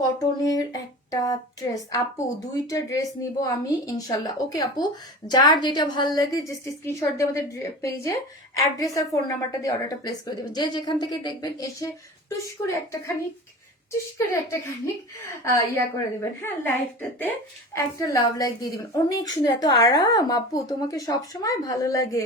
কটনের একটা ড্রেস আপু, দুইটা ড্রেস নিব আমি ইনশাল্লাহ, ওকে আপু। যার যেটা ভালো লাগে জাস্ট স্ক্রিনশট দিয়ে আমাদের পেজে অ্যাড্রেস আর ফোন নাম্বারটা দিয়ে অর্ডারটা প্লেস করে দেবেন, যে যেখান থেকে দেখবেন এসে টুস করে একটা খানিক ইয়া করে দেবেন, হ্যাঁ লাইফটাতে একটা লাভ লাইক দিয়ে দিবেন, অনেক সুন্দর, এত আরাম আপু, তোমাকে সবসময় ভালো লাগে,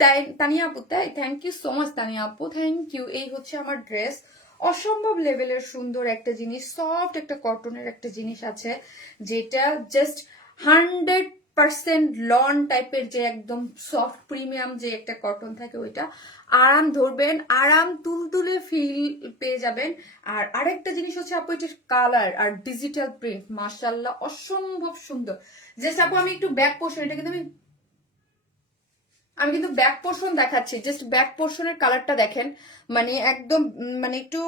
তাই তানিয়া আপু, তাই thank you so much Tania আপু, থ্যাংক ইউ। এই হচ্ছে আমার ড্রেস, অসম্ভব লেভেলের সুন্দর একটা জিনিস, সফট একটা কটনের একটা জিনিস আছে, যেটা জাস্ট 100% লন টাইপের, যে একদম সফট প্রিমিয়াম যে একটা কটন থাকে ওইটা, আরাম ধরবেন, আরাম তুলতুলে ফিল পেয়ে যাবেন। আর আরেকটা জিনিস হচ্ছে আপু, এটা কালার আর ডিজিটাল প্রিন্ট, মাশাআল্লাহ অসম্ভব সুন্দর। জাস্ট আপু আমি একটু ব্যাক পোর্শন, এটা কিন্তু আমি কিন্তু ব্যাক পোর্শন দেখাচ্ছি, জাস্ট ব্যাক পোর্শনের কালারটা দেখেন, মানে একদম মানে একটু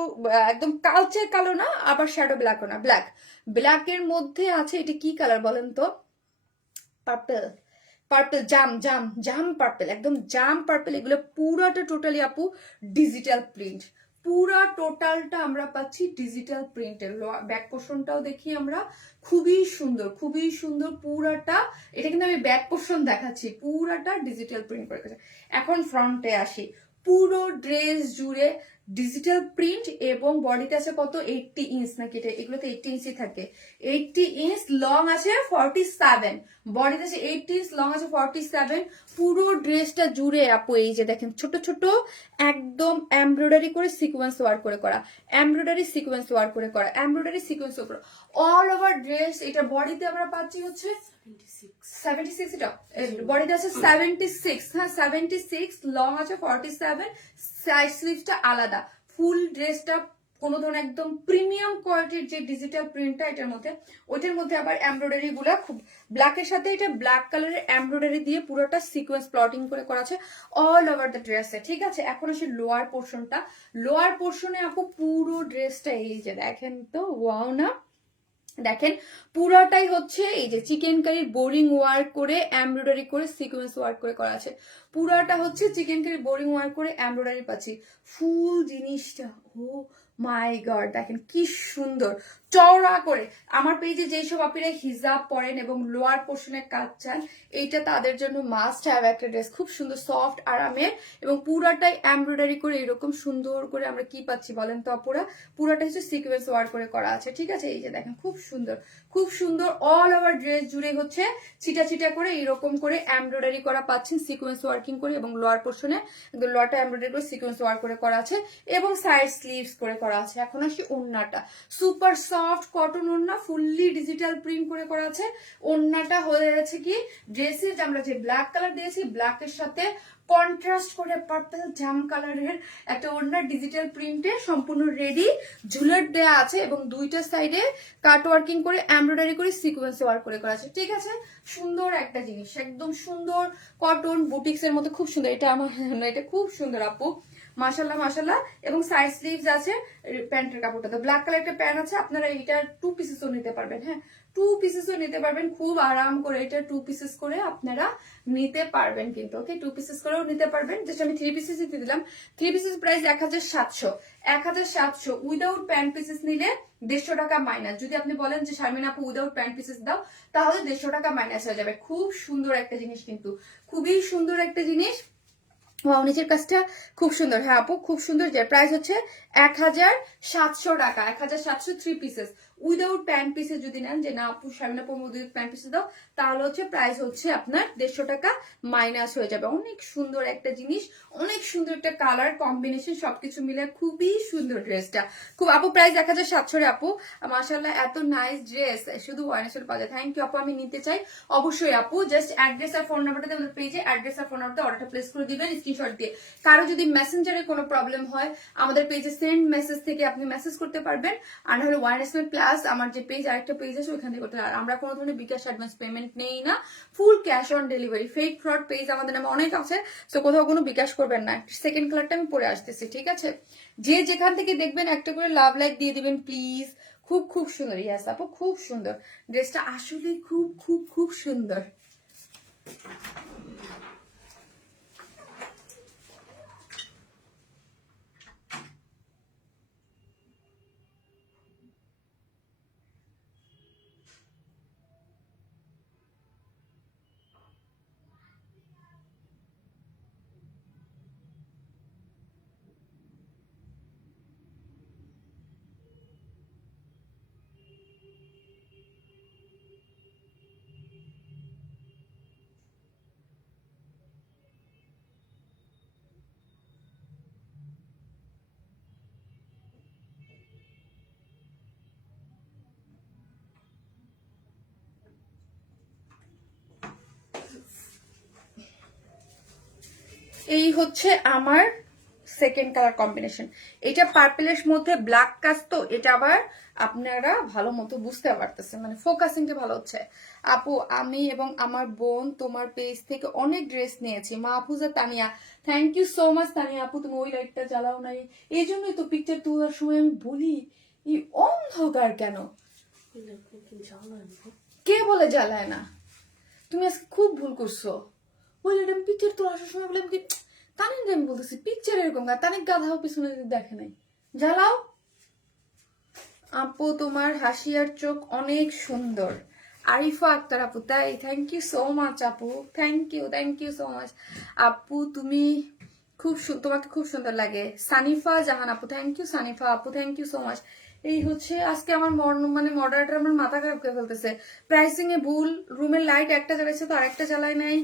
একদম কালচে কালো না, আবার শ্যাডো ব্ল্যাকও না, ব্ল্যাক, ব্ল্যাকের মধ্যে আছে, এটা কি কালার বলেন তো? পার্পল, পার্পল জাম জাম জাম পার্পল, একদম জাম পার্পল, এগুলো পুরাটা টোটালি আপু ডিজিটাল প্রিন্ট, পুরা টোটালটা আমরা পাচ্ছি ডিজিটাল প্রিন্টের। ব্যাক পোর্শনটাও দেখি আমরা, খুবই সুন্দর, খুবই সুন্দর পুরাটা, এটা কিন্তু আমি ব্যাক পোর্শন দেখাচ্ছি, পুরাটা ডিজিটাল প্রিন্ট করে গেছে। এখন ফ্রন্টে আসি, পুরো ড্রেস জুড়ে ডিজিটাল প্রিন্ট, এবং বডিতে আছে কত, 80 ইঞ্চ নাকি, এটা এগুলোতে 80 ইঞ্চই থাকে, 80 ইঞ্চ লং আছে 47, বডিতে আছে 80 ইঞ্চ, লং আছে 47, পুরো ড্রেসটা জুড়ে আপু এই যে দেখেন ছোট ছোট একদম এমব্রয়ডারি করে সিকোয়েন্স ওয়ার্ক করে করা, এমব্রয়ডারি সিকোয়েন্স ওয়ার্ক করে করা, এমব্রয়ডারি সিকোয়েন্স ওয়ার্ক করা, অল ওভার ড্রেস। এটা বডিতে আমরা পাচ্ছি হচ্ছে 76, এটা বডিতে আছে 76, হ্যাঁ 76, লং আছে 47, সাইড স্লিভসটা আলাদা, ফুল ড্রেসটা কোনো ধরনের একদম প্রিমিয়াম কোয়ালিটির যে ডিজিটাল প্রিন্টটা এটার মধ্যে, ওইটার মধ্যে আবার এমব্রয়ডারি গুলা খুব ব্ল্যাকের সাথে, এটা ব্ল্যাক কালারের এমব্রয়ডারি দিয়ে পুরোটা সিকোয়েন্স প্লটিং করে করা আছে অল ওভার দ্য ড্রেসে, ঠিক আছে। এখন আসে লোয়ার পোর্শনটা, লোয়ার পোর্শনে আপু পুরো ড্রেসটা এই যে দেখেন তো, ওয়াও না, দেখেন পুরাটাই হচ্ছে এই যে চিকেন কারির বোরিং ওয়ার্ক করে এমব্রয়ডারি করে সিকোয়েন্স ওয়ার্ক করে করা আছে, পুরাটা হচ্ছে চিকেন কারির বোরিং ওয়ার্ক করে এমব্রয়ডারি পাচ্ছি, ফুল জিনিসটা, ও মাই গড দেখেন কি সুন্দর, চওড়া করে। আমার পেজে যেসব আপনারা হিজাব পরেন এবং লোয়ার পোর্শনের কাজ চান, এইটা তাদের জন্য মাস্ট হ্যাভ একটা ড্রেস, খুব সুন্দর সফট আরামের, এবং পুরাটাই এমব্রয়ডারি করে এরকম সুন্দর করে আমরা কি পাচ্ছি বলেন তো আপুরা, পুরাটা হচ্ছে সিকোয়েন্স ওয়ার্ক করে করা আছে, ঠিক আছে। এই যে দেখেন খুব সুন্দর, খুব সুন্দর, অল ওভার ড্রেস জুড়ে হচ্ছে ছিটা ছিটা করে এরকম করে এমব্রয়ডারি করা পাচ্ছেন সিকোয়েন্স ওয়ার্কিং করে, এবং লোয়ার পোর্শনে লোয়ারটা এমব্রয়ডারি করে সিকোয়েন্স ওয়ার্ক করে করা আছে, এবং সাইড স্লিভস করে করা আছে। এখন আসি ওড়নাটা, সুপার সফট কটন ওড়না, ফুললি ডিজিটাল প্রিন্ট করে করা আছে। ওড়নাটা হয়ে যাচ্ছে কি ড্রেসের আমরা যে ব্ল্যাক কালার দিয়েছি, ব্ল্যাকের সাথে কন্ট্রাস্ট করে পার্পল জাম কালারের একটা ওড়না ডিজিটাল প্রিন্টে সম্পূর্ণ রেডি, ঝুলেট দেয়া আছে, এবং দুইটা সাইডে কাট ওয়ার্কিং করে এমব্রয়ডারি করে সিকোয়েন্স ওয়ার্ক করে করা আছে, ঠিক আছে। সুন্দর একটা জিনিস, একদম সুন্দর কটন বুটিক্স এর মতো খুব সুন্দর, এটা আমার এটা খুব সুন্দর আপু, মাশাল্লাহ মাশাল্লাহ। এবং সাইড স্লিভস আছে, প্যান্টের কাপড়টা তো ব্ল্যাক কালার একটা প্যান্ট আছে, আপনারা এটা 2 পিসেসও নিতে পারবেন। হ্যাঁ, 2 পিসেসও নিতে পারবেন, খুব আরাম করে এটা 2 পিসেস করে আপনারা নিতে পারবেন কিন্তু। ওকে, 2 পিসেস করেও নিতে পারবেন। জাস্ট আমি 3 পিসেস দিয়ে দিলাম। 3 pieces price 1700। 1700 without pant pieces নিলে 150 টাকা মাইনাস। যদি আপনি বলেন যে শারমিন আপু উইদাউট প্যান্ট পিসেস দাও, তাহলে 150 টাকা মাইনাস হয়ে যাবে। খুব সুন্দর একটা জিনিস কিন্তু, খুবই সুন্দর একটা জিনিস। ওয়াও, নিচের কাজটা খুব সুন্দর। হ্যাঁ আপু, খুব সুন্দর। যে প্রাইস হচ্ছে 1700 টাকা। 1700 3 পিসেস উইদাউট প্যান্ট পিসেস যদি নেন, যে না আপু শারমিন আপু উইদাউট প্যান্ট পিসেস দাও, তাহলে হচ্ছে প্রাইস হচ্ছে আপনার 150 টাকা মাইনাস হয়ে যাবে। অনেক সুন্দর একটা জিনিস, অনেক সুন্দর একটা কালার কম্বিনেশন, সবকিছু মিলে খুবই সুন্দর ড্রেসটা। খুব আপু প্রাইস 1700 রে আপু। মাশাআল্লাহ, এত নাইস ড্রেস শুধু ওয়াইনেসের পাওয়া যায়। থ্যাংক ইউ আপু, আমি নিতে চাই অবশ্যই আপু। জাস্ট অ্যাড্রেস আর ফোন নাম্বারটা আমাদের পেজে অ্যাড্রেস আর ফোন নাম্বারটা অর্ডারটা প্লেস করে দিবেন স্ক্রিনশট দিয়ে। কারো যদি মেসেঞ্জারে কোনো প্রবলেম হয়, আমাদের পেজে সেন্ড মেসেজ থেকে আপনি মেসেজ করতে পারবেন। আর না হলে ওয়াইনেসমেন্ট প্লাস আমার যে পেজ, আরেকটা পেজ আছে, ওইখান থেকে করতে পারবেন। আমরা কোনো ধরনের বিকাশ অ্যাডভান্স পেমেন্ট নেই না, full cash on delivery. Fake fraud page আমাদের নামে অনেক আছে, তো কোথাও কোনো বিকাশ করবেন না। সেকেন্ড কালারটা আমি পরে আসতেছি, ঠিক আছে? যে যেখান থেকে দেখবেন একটা করে লাভ লাইক দিয়ে দিবেন প্লিজ। খুব খুব সুন্দর। ইয়াস আপু, খুব সুন্দর ড্রেসটা, আসলে খুব খুব খুব সুন্দর। এই হচ্ছে আমার সেকেন্ড কালার কম্বিনেশন। এটা পার্পেলের মধ্যে ব্ল্যাক কাজ, তো এটা আবার আপনারা ভালো মতো বুঝতে পারতেছেন, মানে ফোকাসিংটা ভালো হচ্ছে। আপু, আমি এবং আমার বোন তোমার পেজ থেকে অনেক ড্রেস নিয়েছি। Mahfuza Tania, thank you so much Tania আপু। তুমি ওই লাইটটা জ্বালাও নাই, এই জন্যই তো পিকচার তোলার সময় আমি বলি এই অন্ধকার কেন। কে বলে জ্বালায় না? তুমি আজকে খুব ভুল করছো। ওই আমি পিকচার তোলা আসার সময় বললাম কি তানিক, আমি বলতেছি পিকচার এরকম তানিক গাধাও পিছনে দেখে নাই, জ্বালাও। আপু তোমার হাসি আর চোখ অনেক সুন্দর। আরিফা আক্তার আপু, তাই? থ্যাংক ইউ সো মাচ আপু, থ্যাংক ইউ সো মাচ আপু। তুমি খুব তোমাকে খুব সুন্দর লাগে। সানিফা জাহান আপু, থ্যাংক ইউ সানিফা আপু, থ্যাংক ইউ সো মাচ। এই হচ্ছে আজকে আমার মানে মডারেটর আমার মাথা খারাপ করে ফেলতেছে। প্রাইসিং এ ভুল, রুমের লাইট একটা জ্বালাইছে তো আরেকটা জ্বালায় নাই,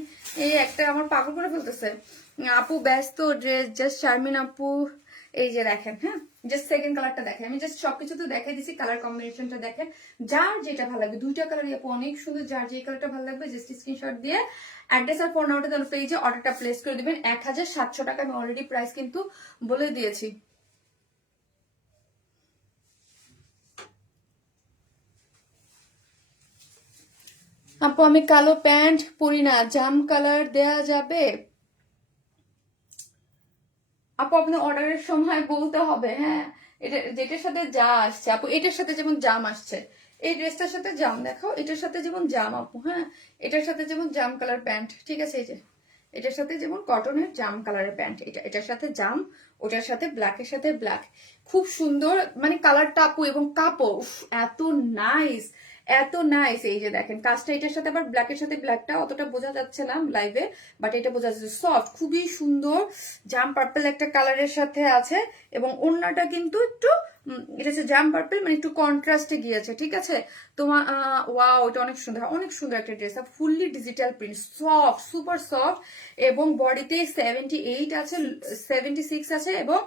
এই একটা আমার পাগল করে ফেলতেছে। আপু ব্যস্ত ড্রেস, জাস্ট শারমিন আপু এই যে দেখেন। হ্যাঁ, জাস্ট সেকেন্ড কালারটা দেখেন, আমি জাস্ট সবকিছু তো দেখাই দিছি, কালার কম্বিনেশনটা দেখেন। যার যেটা ভালো লাগবে, দুইটা কালারই আপু অনেক সুন্দর, যার যে কালারটা ভালো লাগবে জাস্ট স্ক্রিনশট দিয়ে অ্যাড্রেস আর ফোন নাম্বারটা তাহলে পেজে অর্ডারটা প্লেস করে দিবেন। 1700 টাকা আমি অলরেডি প্রাইস কিন্তু বলে দিয়েছি। আপু আমি কালো প্যান্ট পরি না, জাম কালার দেয়া যাবে? আপু আপনার অর্ডারের সময় বলতে হবে। হ্যাঁ, এটা যেটার সাথে যা আসছে আপু, এটার সাথে যেমন জাম আসছে, এই ড্রেসটার সাথে জাম দেখাও, এটার সাথে যেমন জাম আপু। হ্যাঁ, এটার সাথে যেমন জাম কালার প্যান্ট, ঠিক আছে? এই যে এটার সাথে যেমন কটনের জাম কালারের প্যান্ট, এটার সাথে জাম, ওটার সাথে ব্ল্যাকের সাথে ব্ল্যাক, খুব সুন্দর মানে কালারটা আপু। এবং কাপড় এত নাইস, এত নাইস। এই যে দেখেন কাজটা, এটার সাথে আবার ব্ল্যাকের সাথে ব্ল্যাকটা অতটা বোঝা যাচ্ছে না লাইভে, বাট এটা বোঝা যাচ্ছে সফট, খুবই সুন্দর। জাম পার্পল একটা কালারের সাথে আছে, এবং ওড়নাটা কিন্তু একটু এটা হচ্ছে জাম পার্পল, মানে একটু কন্ট্রাস্টে গিয়েছে, ঠিক আছে? তোমার ওয়াও, এটা অনেক সুন্দর, অনেক সুন্দর একটা dress, fully digital print, soft, super soft. এবং বডিতে 78 আছে, 76 আছে, এবং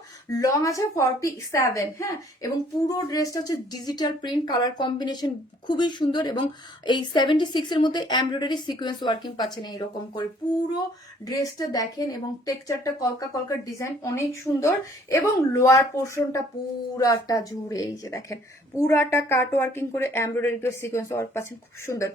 লং আছে 47। হ্যাঁ, এবং পুরো ড্রেসটা হচ্ছে ডিজিটাল প্রিন্ট, কালার কম্বিনেশন খুবই সুন্দর। এবং এই 76 এর মধ্যে এমব্রয়ডারি সিকোয়েন্স ওয়ার্কিং পাচ্ছেন এইরকম করে। পুরো ড্রেসটা দেখেন, এবং টেক্সচারটা কলকা কলকার ডিজাইন অনেক সুন্দর। এবং লোয়ার পোর্শনটা পুরাটা জুড়ে এই যে দেখেন, পুরাটা কাট ওয়ার্কিং করে এমব্রয়ডারি করে সিকোয়েন্স ওয়ার্ক পাচ্ছেন, খুব সুন্দর,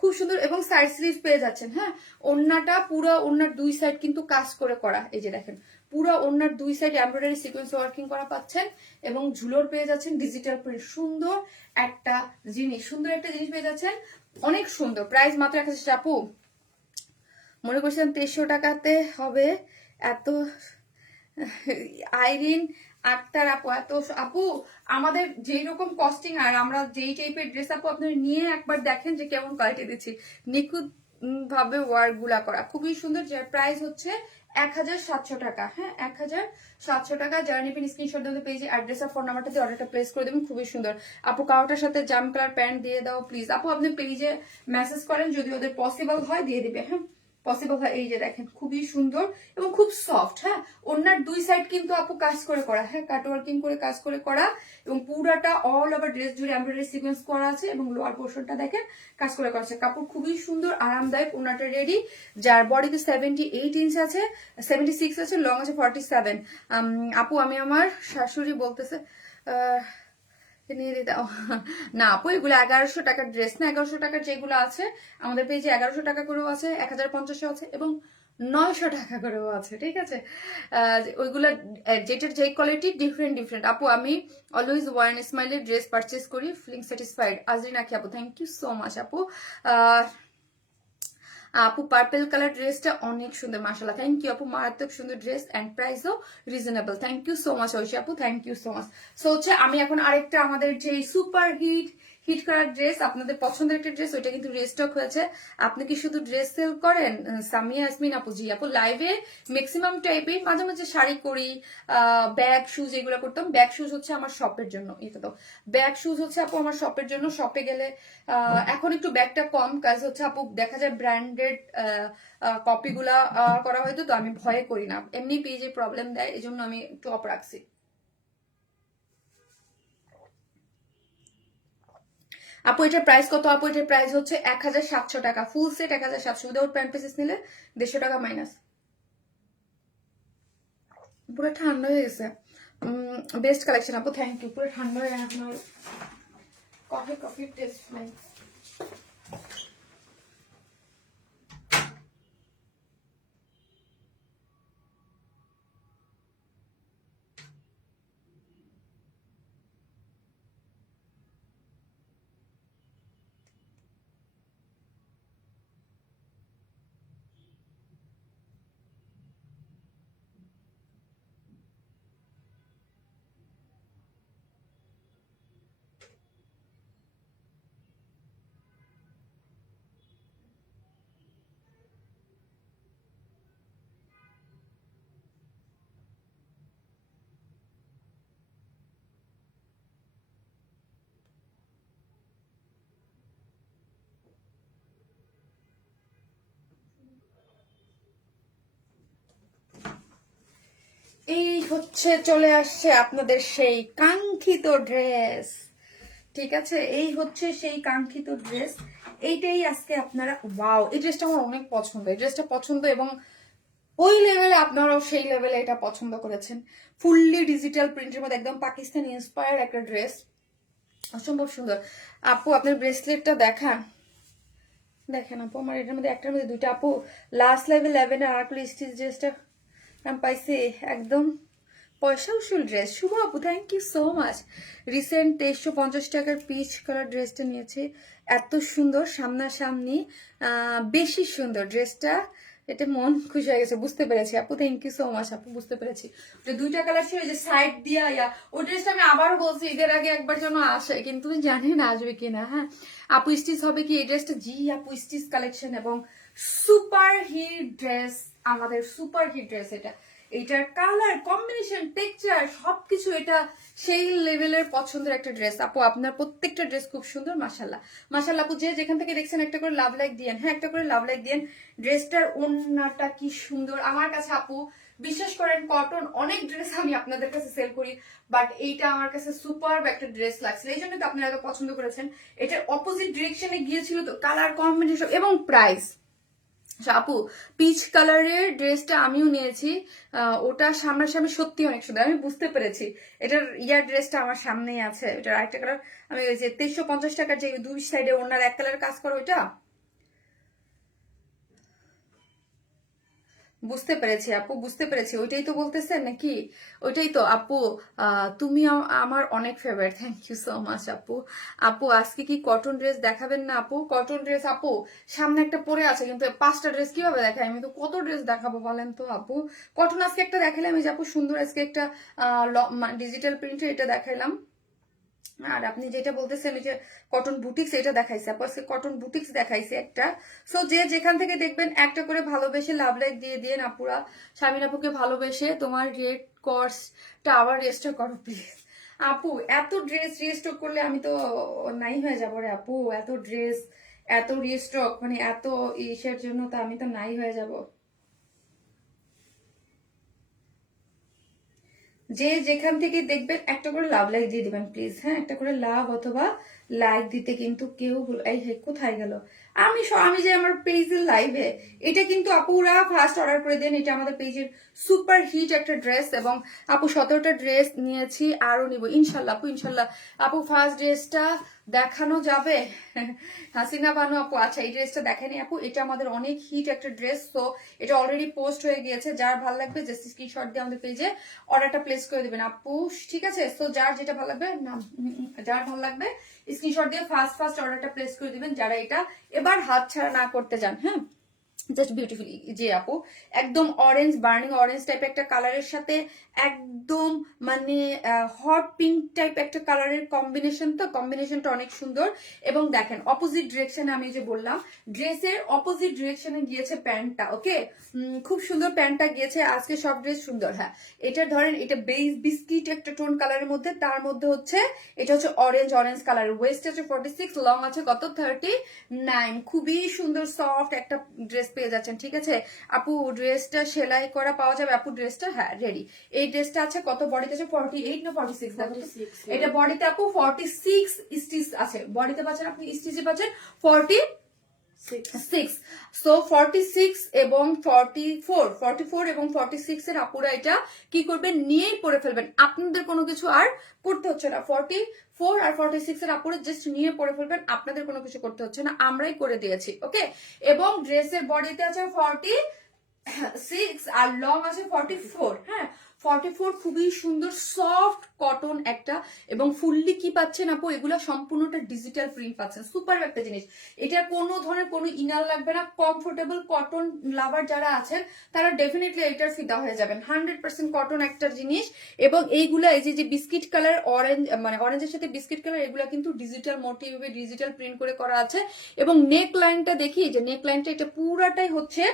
খুব সুন্দর। এবং সাইড স্লিভ পেয়ে যাচ্ছেন। হ্যাঁ, ওড়নাটা পুরো, ওড়নার দুই সাইড কিন্তু কাজ করে করা, এই যে দেখেন পুরো ওড়নার দুই সাইড এমব্রয়ডারি সিকোয়েন্স ওয়ার্কিং করা পাচ্ছেন এবং ঝুলোর পেয়ে যাচ্ছেন ডিজিটাল প্রিন্ট। সুন্দর একটা জিনিস পেয়ে যাচ্ছেন, অনেক সুন্দর। প্রাইস মাত্র 1000 আপু। মনে করছিলাম 2300 টাকাতে হবে, এত আইরিন আক্তার আপু এত আপু আমাদের যেই রকম কস্টিং আর আমরা যেই টাইপের ড্রেস আপু আপনারা নিয়ে একবার দেখেন যে কেমন কোয়ালিটি দিচ্ছি, নিখুঁত ভাবে ওয়ার্ক গুলা করা, খুবই সুন্দর। যার প্রাইস হচ্ছে 1700 টাকা। হ্যাঁ 1700 টাকা। যারা নেবেন স্ক্রিনশট দিতে পেজে অ্যাড্রেস আর ফোন নাম্বারটা দিয়ে অর্ডারটা প্লেস করে দেবেন। খুবই সুন্দর আপু। কাউটার সাথে জাম কালার প্যান্ট দিয়ে দাও প্লিজ আপু। আপনি পেজে মেসেজ করেন, যদি ওদের পসিবল হয় দিয়ে দিবে। হ্যাঁ পসিবল হয়। এই যে দেখেন খুবই সুন্দর এবং খুব সফট। হ্যাঁ ওনার দুই সাইড কিন্তু আপু কাজ করে করা, হ্যাঁ কাট ওয়ার্কিং করে কাজ করে করা এবং পুরাটা অল ওভার ড্রেস জুড়ে এমব্রয়ডারি সিকোয়েন্স করা আছে এবং লোয়ার পোর্শনটা দেখেন কাজ করে করা আছে। কাপড় খুবই সুন্দর, আরামদায়ক। ওনাটা রেডি, যার বডিতে 78 ইঞ্চ আছে, 76 আছে, লং আছে 47। আপু আমি আমার শাশুড়ি বলতেছে নিয়ে দাও না আপু, এগুলো 1100 টাকার ড্রেস না। 1100 টাকার যেগুলো আছে আমাদের পেজে 1100 টাকা করেও আছে, 1050 আছে এবং 900 টাকা করেও আছে। ঠিক আছে, ওইগুলো যেটার যে কোয়ালিটি ডিফারেন্ট। আপু আমি অলওয়েজ ওয়ান স্মাইলের ড্রেস পারচেস করি, ফিলিং স্যাটিসফাইড। আজরিন আখি আপু, থ্যাংক ইউ সো মাচ আপু। আপু পার্পল কালার ড্রেসটা অনেক সুন্দর মাশাআল্লাহ, থ্যাংক ইউ আপু। মারাত্মক সুন্দর ড্রেস এন্ড প্রাইসও reasonable, thank you so much Oishi আপু, thank you so much. So হচ্ছে আমি এখন আরেকটা আমাদের যে সুপার হিট করার ড্রেস, আপনাদের পছন্দের একটা ড্রেস, ওইটা কিন্তু রিস্টক হয়েছে। আপনি কি শুধু ড্রেস সেল করেন? সামিয়া ইয়াসমিন আপু, জি আপু লাইভে ম্যাক্সিমাম টাইপের মাঝে মাঝে শাড়ি করি, ব্যাগ শুজ এগুলো করতাম। ব্যাগ শুজ হচ্ছে আমার শপের জন্য, এটা তো ব্যাগ শুজ হচ্ছে আপু আমার শপের জন্য। শপে গেলে এখন একটু ব্যাগটা কম, কাজ হচ্ছে আপু দেখা যায় ব্র্যান্ডেড কপি গুলা করা হয়তো, তো আমি ভয়ে করি না, এমনি পেজে প্রবলেম দেয়, এই জন্য আমি একটু অফ রাখছি। আপু এটার প্রাইস কত? আপু এটার প্রাইস হচ্ছে 1700 টাকা, full set 1700, without pant pieces নিলে 150 টাকা মাইনাস। পুরো ঠান্ডা হয়ে গেছে। বেস্ট কালেকশন আপু, থ্যাংক ইউ। পুরো ঠান্ডা হয়ে এখন কফি টেস্ট নাই। এই হচ্ছে চলে আসছে আপনাদের সেই কাঙ্ক্ষিত ড্রেস। ঠিক আছে, এই হচ্ছে সেই কাঙ্ক্ষিত ড্রেস। এইটাই আজকে আপনারা, ওয়াও এই ড্রেসটা আমার অনেক পছন্দ, এই ড্রেসটা পছন্দ এবং ওই লেভেলে আপনারাও সেই লেভেলে এটা পছন্দ করেছেন। ফুললি ডিজিটাল প্রিন্টের মধ্যে একদম পাকিস্তানি ইন্সপায়ার একটা ড্রেস, অসম্ভব সুন্দর। আপু আপনার ব্রেসলেটটা দেখান, দেখেন আপু আমার এটার মধ্যে একটার মধ্যে দুইটা। আপু লাস্ট লেভেল 11 আর স্টিচ ড্রেসটা আমি পাইছি একদম পয়সা উসুল ড্রেস। শুভ আপু thank you so much. Recent 2350 টাকার পিচ কালার ড্রেসটা নিয়েছি, এত সুন্দর সামনাসামনি, বেশি সুন্দর ড্রেসটা। এটা মন খুশি হয়ে গেছে, বুঝতে পেরেছি আপু, থ্যাংক ইউ সো মাচ আপু, বুঝতে পেরেছি। যে দুইটা কালার ছিল যে সাইড দিয়া ওই ড্রেসটা আমি আবারও বলছি ঈদের আগে একবার যেন আসে, কিন্তু জানি না আসবে কিনা। হ্যাঁ আপু স্টিচ হবে কি এই ড্রেসটা? জি আপু স্টিচ কালেকশন এবং সুপার হিট ড্রেস, আমাদের সুপার হিট ড্রেস এটা। এটার কালার কম্বিনেশন টেক্সচার সবকিছু এটা সেই লেভেলের পছন্দের একটা ড্রেস। আপু আপনার প্রত্যেকটা ড্রেস খুব সুন্দর মাশাল্লাহ মাশাল্লাহ। আপু যে যেখান থেকে দেখছেন একটা করে লাভ লাইক দিয়েন, হ্যাঁ একটা করে লাভ লাইক দিয়েন। ড্রেসটার ওন্নাটা কি সুন্দর আমার কাছে আপু, বিশ্বাস করেন কটন অনেক ড্রেস আমি আপনাদের কাছে সেল করি, বাট এইটা আমার কাছে সুপার একটা ড্রেস লাগছে, এই জন্য তো আপনারা এত পছন্দ করেছেন। এটার অপোজিট ডিরেকশনে গিয়েছিল তো কালার কম্বিনেশন এবং প্রাইস। আপু পিচ কালারের ড্রেসটা আমিও নিয়েছি, ওটা সামনাসামনি সত্যি অনেক সুন্দর, আমি বুঝতে পেরেছি। এটার ইয়ার ড্রেসটা আমার সামনেই আছে, এটার আরেকটা কালার আমি ওই যে 2350 টাকার যে দুই সাইডে ওনার এক কালার কাজ করো ওইটা বুঝতে পেরেছি আপু, বুঝতে পেরেছি। ওইটাই তো বলতেছেন নাকি? ওইটাই তো আপু। তুমি আমার অনেক favourite. Thank you so much আপু। আপু আজকে কি কটন ড্রেস দেখাবেন না আপু? কটন ড্রেস আপু সামনে একটা পরে আছে, কিন্তু 5টা ড্রেস কিভাবে দেখাই? আমি তো কত ড্রেস দেখাবো বলেন তো আপু। কটন আজকে একটা দেখালাম, এই যে আপু সুন্দর আজকে একটা ডিজিটাল প্রিন্টের এটা দেখাইলাম। আর আপনি যেটা বলতেছেন ওই যে কটন বুটিক্স, এটা দেখাইছে আপু, আজকে কটন বুটিক্স দেখাইছে একটা। সো যে যেখান থেকে দেখবেন একটা করে ভালোবেসে লাভ লাইক দিয়ে দিয়ে আপুরা, শামিন আপুকে ভালোবেসে তোমার রেড কোর্সটা আবার রেস্টোর করো প্লিজ আপু। এত ড্রেস রিস্টক করলে আমি তো নাই হয়ে যাবো রে আপু। এত ড্রেস, এত রিস্টক, মানে এত ইসের জন্য তো আমি তো নাই হয়ে যাব। যে যেখান থেকে দেখবেন একটা করে লাভ লাইক দিয়ে দিবেন প্লিজ। হ্যাঁ, একটা করে লাভ অথবা লাইক দিতে কিন্তু কেউ এই হে কোথায় গেল? আমি যে আমার পেজের লাইভে, এটা কিন্তু আপুরা ফার্স্ট অর্ডার করে দেন। এটা আমাদের পেজের সুপার হিট একটা ড্রেস, এবং আপু 17টা ড্রেস নিয়েছি, আরো নিব ইনশাল্লাহ আপু, ইনশাল্লাহ। আপু ফার্স্ট ড্রেসটা দেখানো যাবে? হাসিনা বানু আপু, আচ্ছা এই ড্রেসটা দেখেনি আপু, এটা আমাদের অনেক হিট একটা ড্রেস। তো এটা অলরেডি পোস্ট হয়ে গিয়েছে, যার ভালো লাগবে জাস্ট স্ক্রিনশট দিয়ে আমাদের পেজে অর্ডারটা প্লেস করে দিবেন আপু, ঠিক আছে? তো যার যেটা ভালো লাগবে যার ভালো লাগবে স্ক্রিনশট দিয়ে ফার্স্ট ফার্স্ট অর্ডারটা প্লেস করে দিবেন, যারা এটা এবার হাত ছাড়া না করতে যান। হ্যাঁ, জাস্ট বিউটিফুলি যে আপু একদম অরেঞ্জ, বার্নিং অরেঞ্জ টাইপ একটা কালারের সাথে একদম মানে হট পিঙ্ক টাইপ একটা কালারের কম্বিনেশন। তো কম্বিনেশনটা অনেক সুন্দর। এবং দেখেন অপোজিট ডিরেকশনে, আমি যে বললাম ড্রেসের অপোজিট ডিরেকশনে গিয়েছে প্যান্টটা। ওকে, খুব সুন্দর প্যান্টটা গিয়েছে। আজকে সব ড্রেস সুন্দর। হ্যাঁ, এটা ধরেন এটা বেস বিস্কিট একটা টোন কালারের মধ্যে, তার মধ্যে হচ্ছে এটা হচ্ছে অরেঞ্জ অরেঞ্জ কালারের। ওয়েস্ট আছে 46, লং আছে কত 39। খুবই সুন্দর সফট একটা ড্রেস পেয়ে যাচ্ছেন, ঠিক আছে আপু? ড্রেসটা সেলাই করা পাওয়া যাবে আপু? ড্রেসটা হ্যাঁ রেডি। এই ড্রেসটা আছে কত বডিতে আছে? 48 না 46? 46, এটা বডিতে আপু 46 স্টিচ আছে। বডিতে পাচ্ছেন আপনি, স্টিচে পাচ্ছেন 46। সো 46 এবং 44 এবং 46 এর আপুরা এটা কি করবেন? নিয়েই পরে ফেলবেন, আপনাদের কোনো কিছু আর করতে হচ্ছে না। 44 আর 46 এর আপুরা জাস্ট নিয়ে পরে ফেলবেন, আপনাদের কোনো কিছু করতে হচ্ছে না, আমরাই করে দিয়েছি। ওকে, এবং ড্রেসের বডিতে আছে 46 আর লং আছে 44। হ্যাঁ, 44 খুবই সুন্দর সফট কটন একটা, এবং ফুললি কি পাচ্ছেন আপু? এগুলো সম্পূর্ণটা ডিজিটাল প্রিন্ট পাচ্ছেন। সুপার একটা জিনিস, এটা কোনো ধরনের কোনো ইনার লাগবে না। কমফোর্টেবল কটন লাভার যারা আছেন তারা ডেফিনেটলি এটার ফিদা হয়ে যাবেন। 100% কটন একটা জিনিস। এবং এইগুলা এই যে বিস্কিট কালার অরেঞ্জ, মানে অরেঞ্জের সাথে বিস্কিট কালার, এগুলা কিন্তু ডিজিটাল মোটিভ, ডিজিটাল প্রিন্ট করে করা আছে। এবং নেক লাইনটা দেখি, যে নেক লাইনটা এটা পুরাটাই হচ্ছে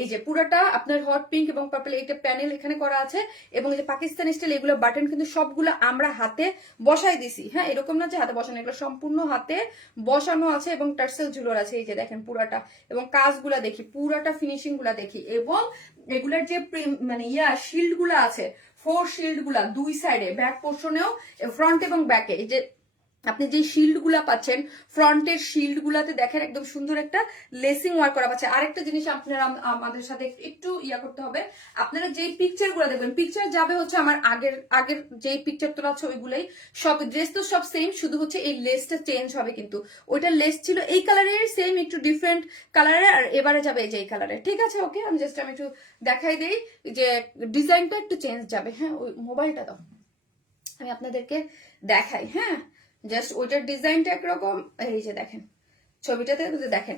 এই যে পুরাটা আপনার হট পিঙ্ক এবং পার্পল, এইটা প্যানেল এখানে করা আছে। এবং এই যে পাকিস্তানি স্টাইল, এগুলো বাটন কিন্তু সবগুলো আমরা হাতে বসাই দিছি। হ্যাঁ, এরকম না যে হাতে বসানো, এগুলো সম্পূর্ণ হাতে বসানো আছে এবং টার্সেল ঝুলোর আছে। এই যে দেখেন পুরাটা, এবং কাজগুলা দেখি, পুরাটা ফিনিশিং গুলা দেখি। এবং এগুলার যে মানে শিল্ড গুলা আছে, 4 শিল্ড গুলা দুই সাইডে, ব্যাক পোর্শনেও, ফ্রন্ট এবং ব্যাকে, এই যে আপনি যে শিল্ড গুলা পাচ্ছেন, ফ্রন্টের শিল্ড গুলাতে দেখেন একদম সুন্দর একটা লেসিং ওয়ার্ক করা পাচ্ছে। আরেকটা জিনিস আপনারা আমাদের সাথে একটু করতে হবে, আপনারা যেই পিকচার গুলা দেখবেন, পিকচার যাবে হচ্ছে আমার আগের যেই পিকচার তোলা আছে ওইগুলাই, সব ড্রেস তো সব সেম, শুধু হচ্ছে এই লেসটা চেঞ্জ হবে। কিন্তু ওইটা লেস ছিল এই কালারের, সেম একটু ডিফারেন্ট কালারের, আর এবারে যাবে এই যে এই কালারের, ঠিক আছে? ওকে, আমি একটু দেখাই দেই যে ডিজাইনটা একটু চেঞ্জ যাবে। হ্যাঁ, ওই মোবাইলটা দাও, আমি আপনাদেরকে দেখাই। হ্যাঁ, জাস্ট ওইটার ডিজাইনটা একরকম, এই যে দেখেন ছবিটাতে দেখেন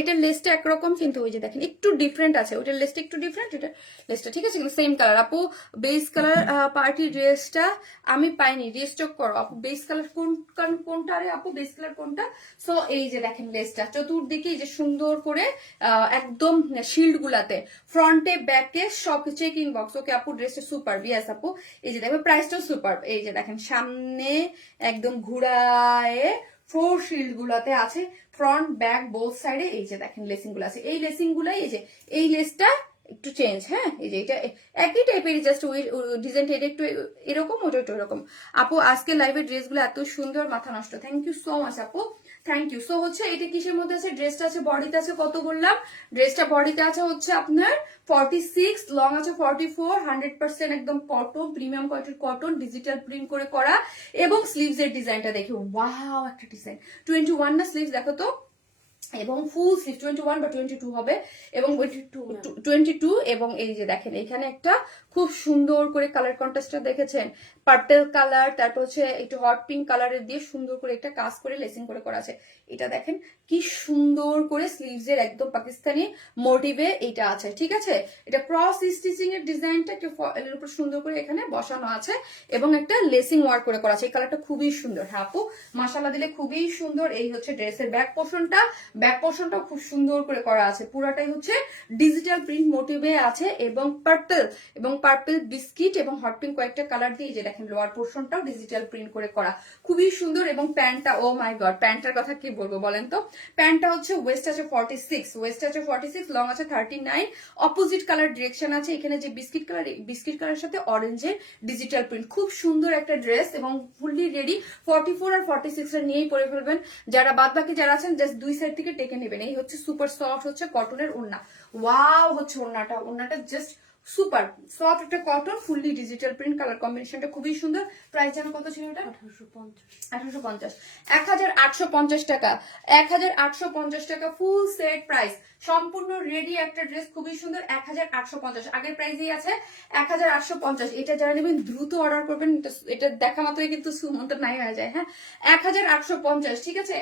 এটার লেসটা একরকম, কিন্তু ওই যে দেখেন একটু ডিফারেন্ট আছে, ওইটার লেসটা একটু ডিফারেন্ট, এটার লেসটা ঠিক আছে, কিন্তু সেম কালার। আপু বেস কালার পার্টি ড্রেসটা আমি পাইনি, রিস্টক করো আপু। বেস কালার কোনটা রে আপু? বেস কালার কোনটা? সো এই যে দেখেন লেসটা চতুর্দিকে এই যে সুন্দর করে একদম শিল্ড গুলাতে, ফ্রন্টে ব্যাকে সব চেকিং বক্স। ওকে আপু, ড্রেসটা সুপার বিয়াস আপু। এই যে দেখবেন প্রাইসটাও সুপার। এই যে দেখেন সামনে একদম ঘুরায় 4 শিল্ড গুলাতে আছে, ফ্রন্ট ব্যাক বোথ সাইডে। এই যে দেখেন লেসিং গুলো আছে, এই লেসিং গুলাই, এই যে এই লেসটা একটু চেঞ্জ। হ্যাঁ, এই যে এটা একই টাইপের, জাস্ট ওই ডিজাইনটা এটা একটু এরকম, ওটা একটু এরকম। আপু আজকে লাইভের ড্রেসগুলো এত সুন্দর, মাথা নষ্ট। থ্যাংক ইউ সো মাচ আপু, থ্যাংক ইউ। সো হচ্ছে এটা কিসের মধ্যে আছে? ড্রেসটা আছে বডিতে আছে কত বললাম? ড্রেসটা বডিতে আছে হচ্ছে আপনার 46, লং আছে 44, 100% একদম কটন, প্রিমিয়াম কোয়ালিটির কটন, ডিজিটাল প্রিন্ট করে করা। এবং স্লিভস এর ডিজাইনটা দেখি, ওয়াও একটা ডিজাইন। 21 না স্লিভস? দেখো তো এবং ফুল স্লিভ 21 বা 22 হবে এবং 22 ma'am। 22 এবং এই যে দেখেন এখানে একটা খুব সুন্দর করে কালার কন্ট্রাস্টটা দেখেছেন, পার্পল কালার, তারপর হচ্ছে একটু হট পিঙ্ক কালারের দিয়ে সুন্দর করে একটা কাজ করে লেসিং করে করা আছে। এটা দেখেন কি সুন্দর করে স্লিভস এর একদম পাকিস্তানি মোটিভে এটা আছে, ঠিক আছে। এটা ক্রস স্টিচিং এর ডিজাইনটা একটু এর উপর সুন্দর করে এখানে বসানো আছে এবং একটা লেসিং ওয়ার্ক করে করা আছে। এই কালারটা খুবই সুন্দর, হ্যাঁ আপু মাশাআল্লাহ দিলে খুবই সুন্দর। এই হচ্ছে ড্রেসের ব্যাক পোর্শনটা খুব সুন্দর করে করা আছে, পুরাটাই হচ্ছে ডিজিটাল প্রিন্ট মোটিভে আছে এবং পার্পল বিস্কিট এবং হট পিঙ্ক কয়েকটা কালার দিয়ে যে দেখেন লোয়ার পোর্শনটাও ডিজিটাল প্রিন্ট করে করা, খুবই সুন্দর। এবং প্যান্টটা, ও মাই গড, প্যান্টটার কথা কি বলবো বলেন তো। প্যান্টটা হচ্ছে ওয়েস্ট আছে 46, লং আছে 39, অপোজিট কালার ডিরেকশন আছে। এখানে যে বিস্কিট কালার সাথে অরেঞ্জের ডিজিটাল প্রিন্ট, খুব সুন্দর একটা ড্রেস এবং ফুললি রেডি। 44 আর 46 এর নিয়েই পরে ফেলবেন। যারা বাদ বাকি যারা আছেন জাস্ট দুই সাইড থেকে টেকে নেবেন। এই হচ্ছে সুপার সফট হচ্ছে কটনের ওড়না, ওয়াও হচ্ছে ওড়নাটা জাস্ট সুপার সফট একটা cotton, fully digital print, colour কম্বিনেশনটা খুবই সুন্দর। প্রাইস যেন কত ছিল এটা? 1850, 1850 টাকা, 1850 টাকা ফুল সেট প্রাইস, সম্পূর্ণ রেডি একটা ড্রেস, খুবই সুন্দর। 1850 আগের প্রাইসেই আছে 1850। এটা যারা নেবেন দ্রুত অর্ডার করবেন, এটা দেখা মাত্রই কিন্তু সুমন্ত নাই হয়ে যায়। হ্যাঁ 1850, ঠিক আছে,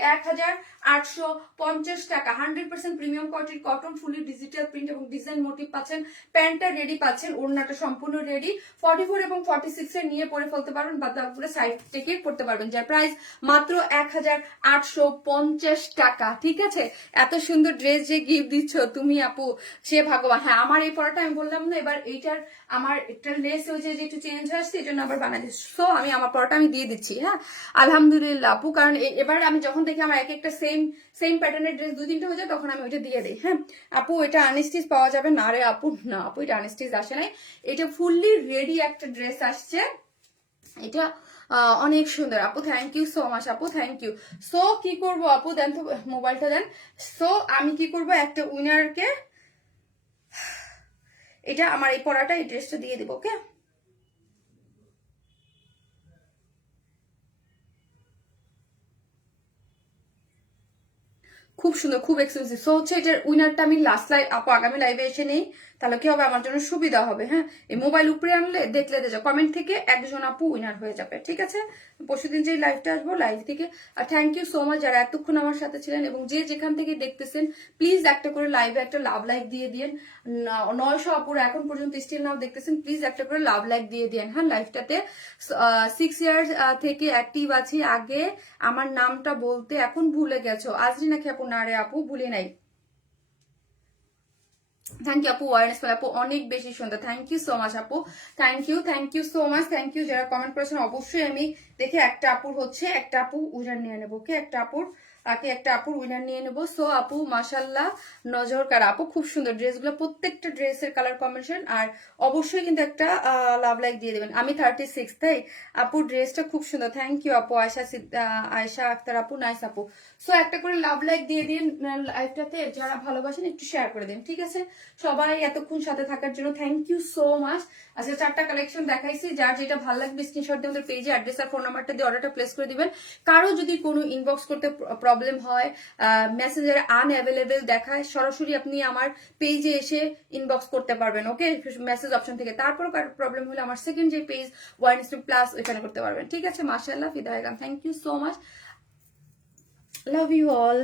1850 টাকা। 100% প্রিমিয়াম কোয়ালিটির কটন, ফুলি ডিজিটাল প্রিন্ট এবং ডিজাইন মোটিভ পাচ্ছেন। প্যান্টটা রেডি পাচ্ছেন, ওড়নাটা সম্পূর্ণ রেডি। 44 এবং 46 এর নিয়ে পরে ফেলতে পারবেন, বাদবাকিগুলো সাইড থেকে পড়তে পারবেন। যার প্রাইস মাত্র 1850 টাকা, ঠিক আছে। এত সুন্দর ড্রেস যে গিফট দিচ্ছ তুমি আপু, সে ভাগ্যবান। হ্যাঁ আমার এই পরাটা আমি বললাম না, এবার এইটার আমার একটা লেস হয়েছে যে একটু চেঞ্জ হয়ে আসছে, এই জন্য আবার বানাই দিচ্ছি। সো আমি আমার পরাটা আমি দিয়ে দিচ্ছি, হ্যাঁ আলহামদুলিল্লাহ আপু। কারণ এবার আমি যখন দেখি আমার এক একটা সেম প্যাটার্নের ড্রেস 2-3টে হয়ে যায়, তখন আমি ওইটা দিয়ে দিই। হ্যাঁ আপু এটা আনস্টিচ পাওয়া যাবে না? রে আপু না আপু, এটা আনস্টিচ আসে নাই, এটা ফুললি রেডি একটা ড্রেস আসছে। এটা অনেক সুন্দর আপু, থ্যাংক ইউ সো মাচ আপু, থ্যাংক ইউ। সো কি করবো আপু, দেন তো মোবাইলটা দেন। সো আমি কি করবো, একটা উইনারকে এটা আমার এই পরাটা এই ড্রেসটা দিয়ে দিব, ওকে। খুব সুন্দর, খুব এক্সপেন্সিভ। সো হচ্ছে এটার উইনারটা আমি লাস্ট লাইভ আপু আগামী লাইভে এসে নেই, তাহলে কি হবে আমার জন্য সুবিধা হবে। হ্যাঁ এই মোবাইল উপরে আনলে দেখলে যা কমেন্ট থেকে একজন আপু উইনার হয়ে যাবে, ঠিক আছে। পরশুদিন যে লাইভটা আসবো লাইভ থেকে। আর থ্যাংক ইউ সো মাচ যারা এতক্ষণ আমার সাথে ছিলেন এবং যে যেখান থেকে দেখতেছেন, প্লিজ একটা করে লাইভে একটা লাভ লাইক দিয়ে দিন। 900 আপুরা এখন পর্যন্ত স্টিল নাও দেখতেছেন, প্লিজ একটা করে লাভ লাইক দিয়ে দিন। হ্যাঁ লাইভটাতে 6 ইয়ার্স থেকে অ্যাক্টিভ আছি, আগে আমার নামটা বলতে এখন ভুলে গেছো, আজরি নাকি আপু? না রে আপু ভুলি নাই। থ্যাংক ইউ আপু, ওয়ারনেস আপু অনেক বেশি সুন্দর, থ্যাংক ইউ সো মাচ আপু, thank you so much, thank you. যারা কমেন্ট করেছেন অবশ্যই আমি দেখে একটা আপুর হচ্ছে একটা আপু উইনার নিয়ে নেবো, ওকে। একটা আপুর উইনার নিয়ে নেবো। সো আপু মাশাল্লাহ, নজর কারা আপু, খুব সুন্দর ড্রেসগুলো, প্রত্যেকটা ড্রেসের কালার কম্বিনেশন। আর অবশ্যই কিন্তু একটা লাভ লাইক দিয়ে দেবেন। আমি 36, তাই আপুর ড্রেসটা খুব সুন্দর, থ্যাংক ইউ আপু। আয়শা আক্তার আপু, নাইস আপু। সো একটা করে লাভ লাইক দিয়ে দিন লাইভটাতে, যারা ভালোবাসেন একটু শেয়ার করে দিন, ঠিক আছে। সবাই এতক্ষণ সাথে থাকার জন্য থ্যাংক ইউ সো মাচ। আজকে 4টা কালেকশন দেখাইছি, যার যেটা ভালো লাগবে স্ক্রিনশট দিয়ে আমাদের পেজে অ্যাড্রেস আর ফোন নাম্বারটা দিয়ে অর্ডারটা প্লেস করে দিবেন। কারো যদি কোনো ইনবক্স করতে প্রবলেম হয়, মেসেঞ্জারে আনঅ্যাভেলেবেল দেখায়, সরাসরি আপনি আমার পেজে এসে ইনবক্স করতে পারবেন, ওকে, মেসেজ অপশন থেকে। তারপরও কারো প্রবলেম হলে আমার সেকেন্ড যে পেজ ওয়াইনস্ট্রিম+ ওইখানে করতে পারবেন, ঠিক আছে। মাশাআল্লাহ, ফিদা হয়ে গেলাম, thank you so much, love you all.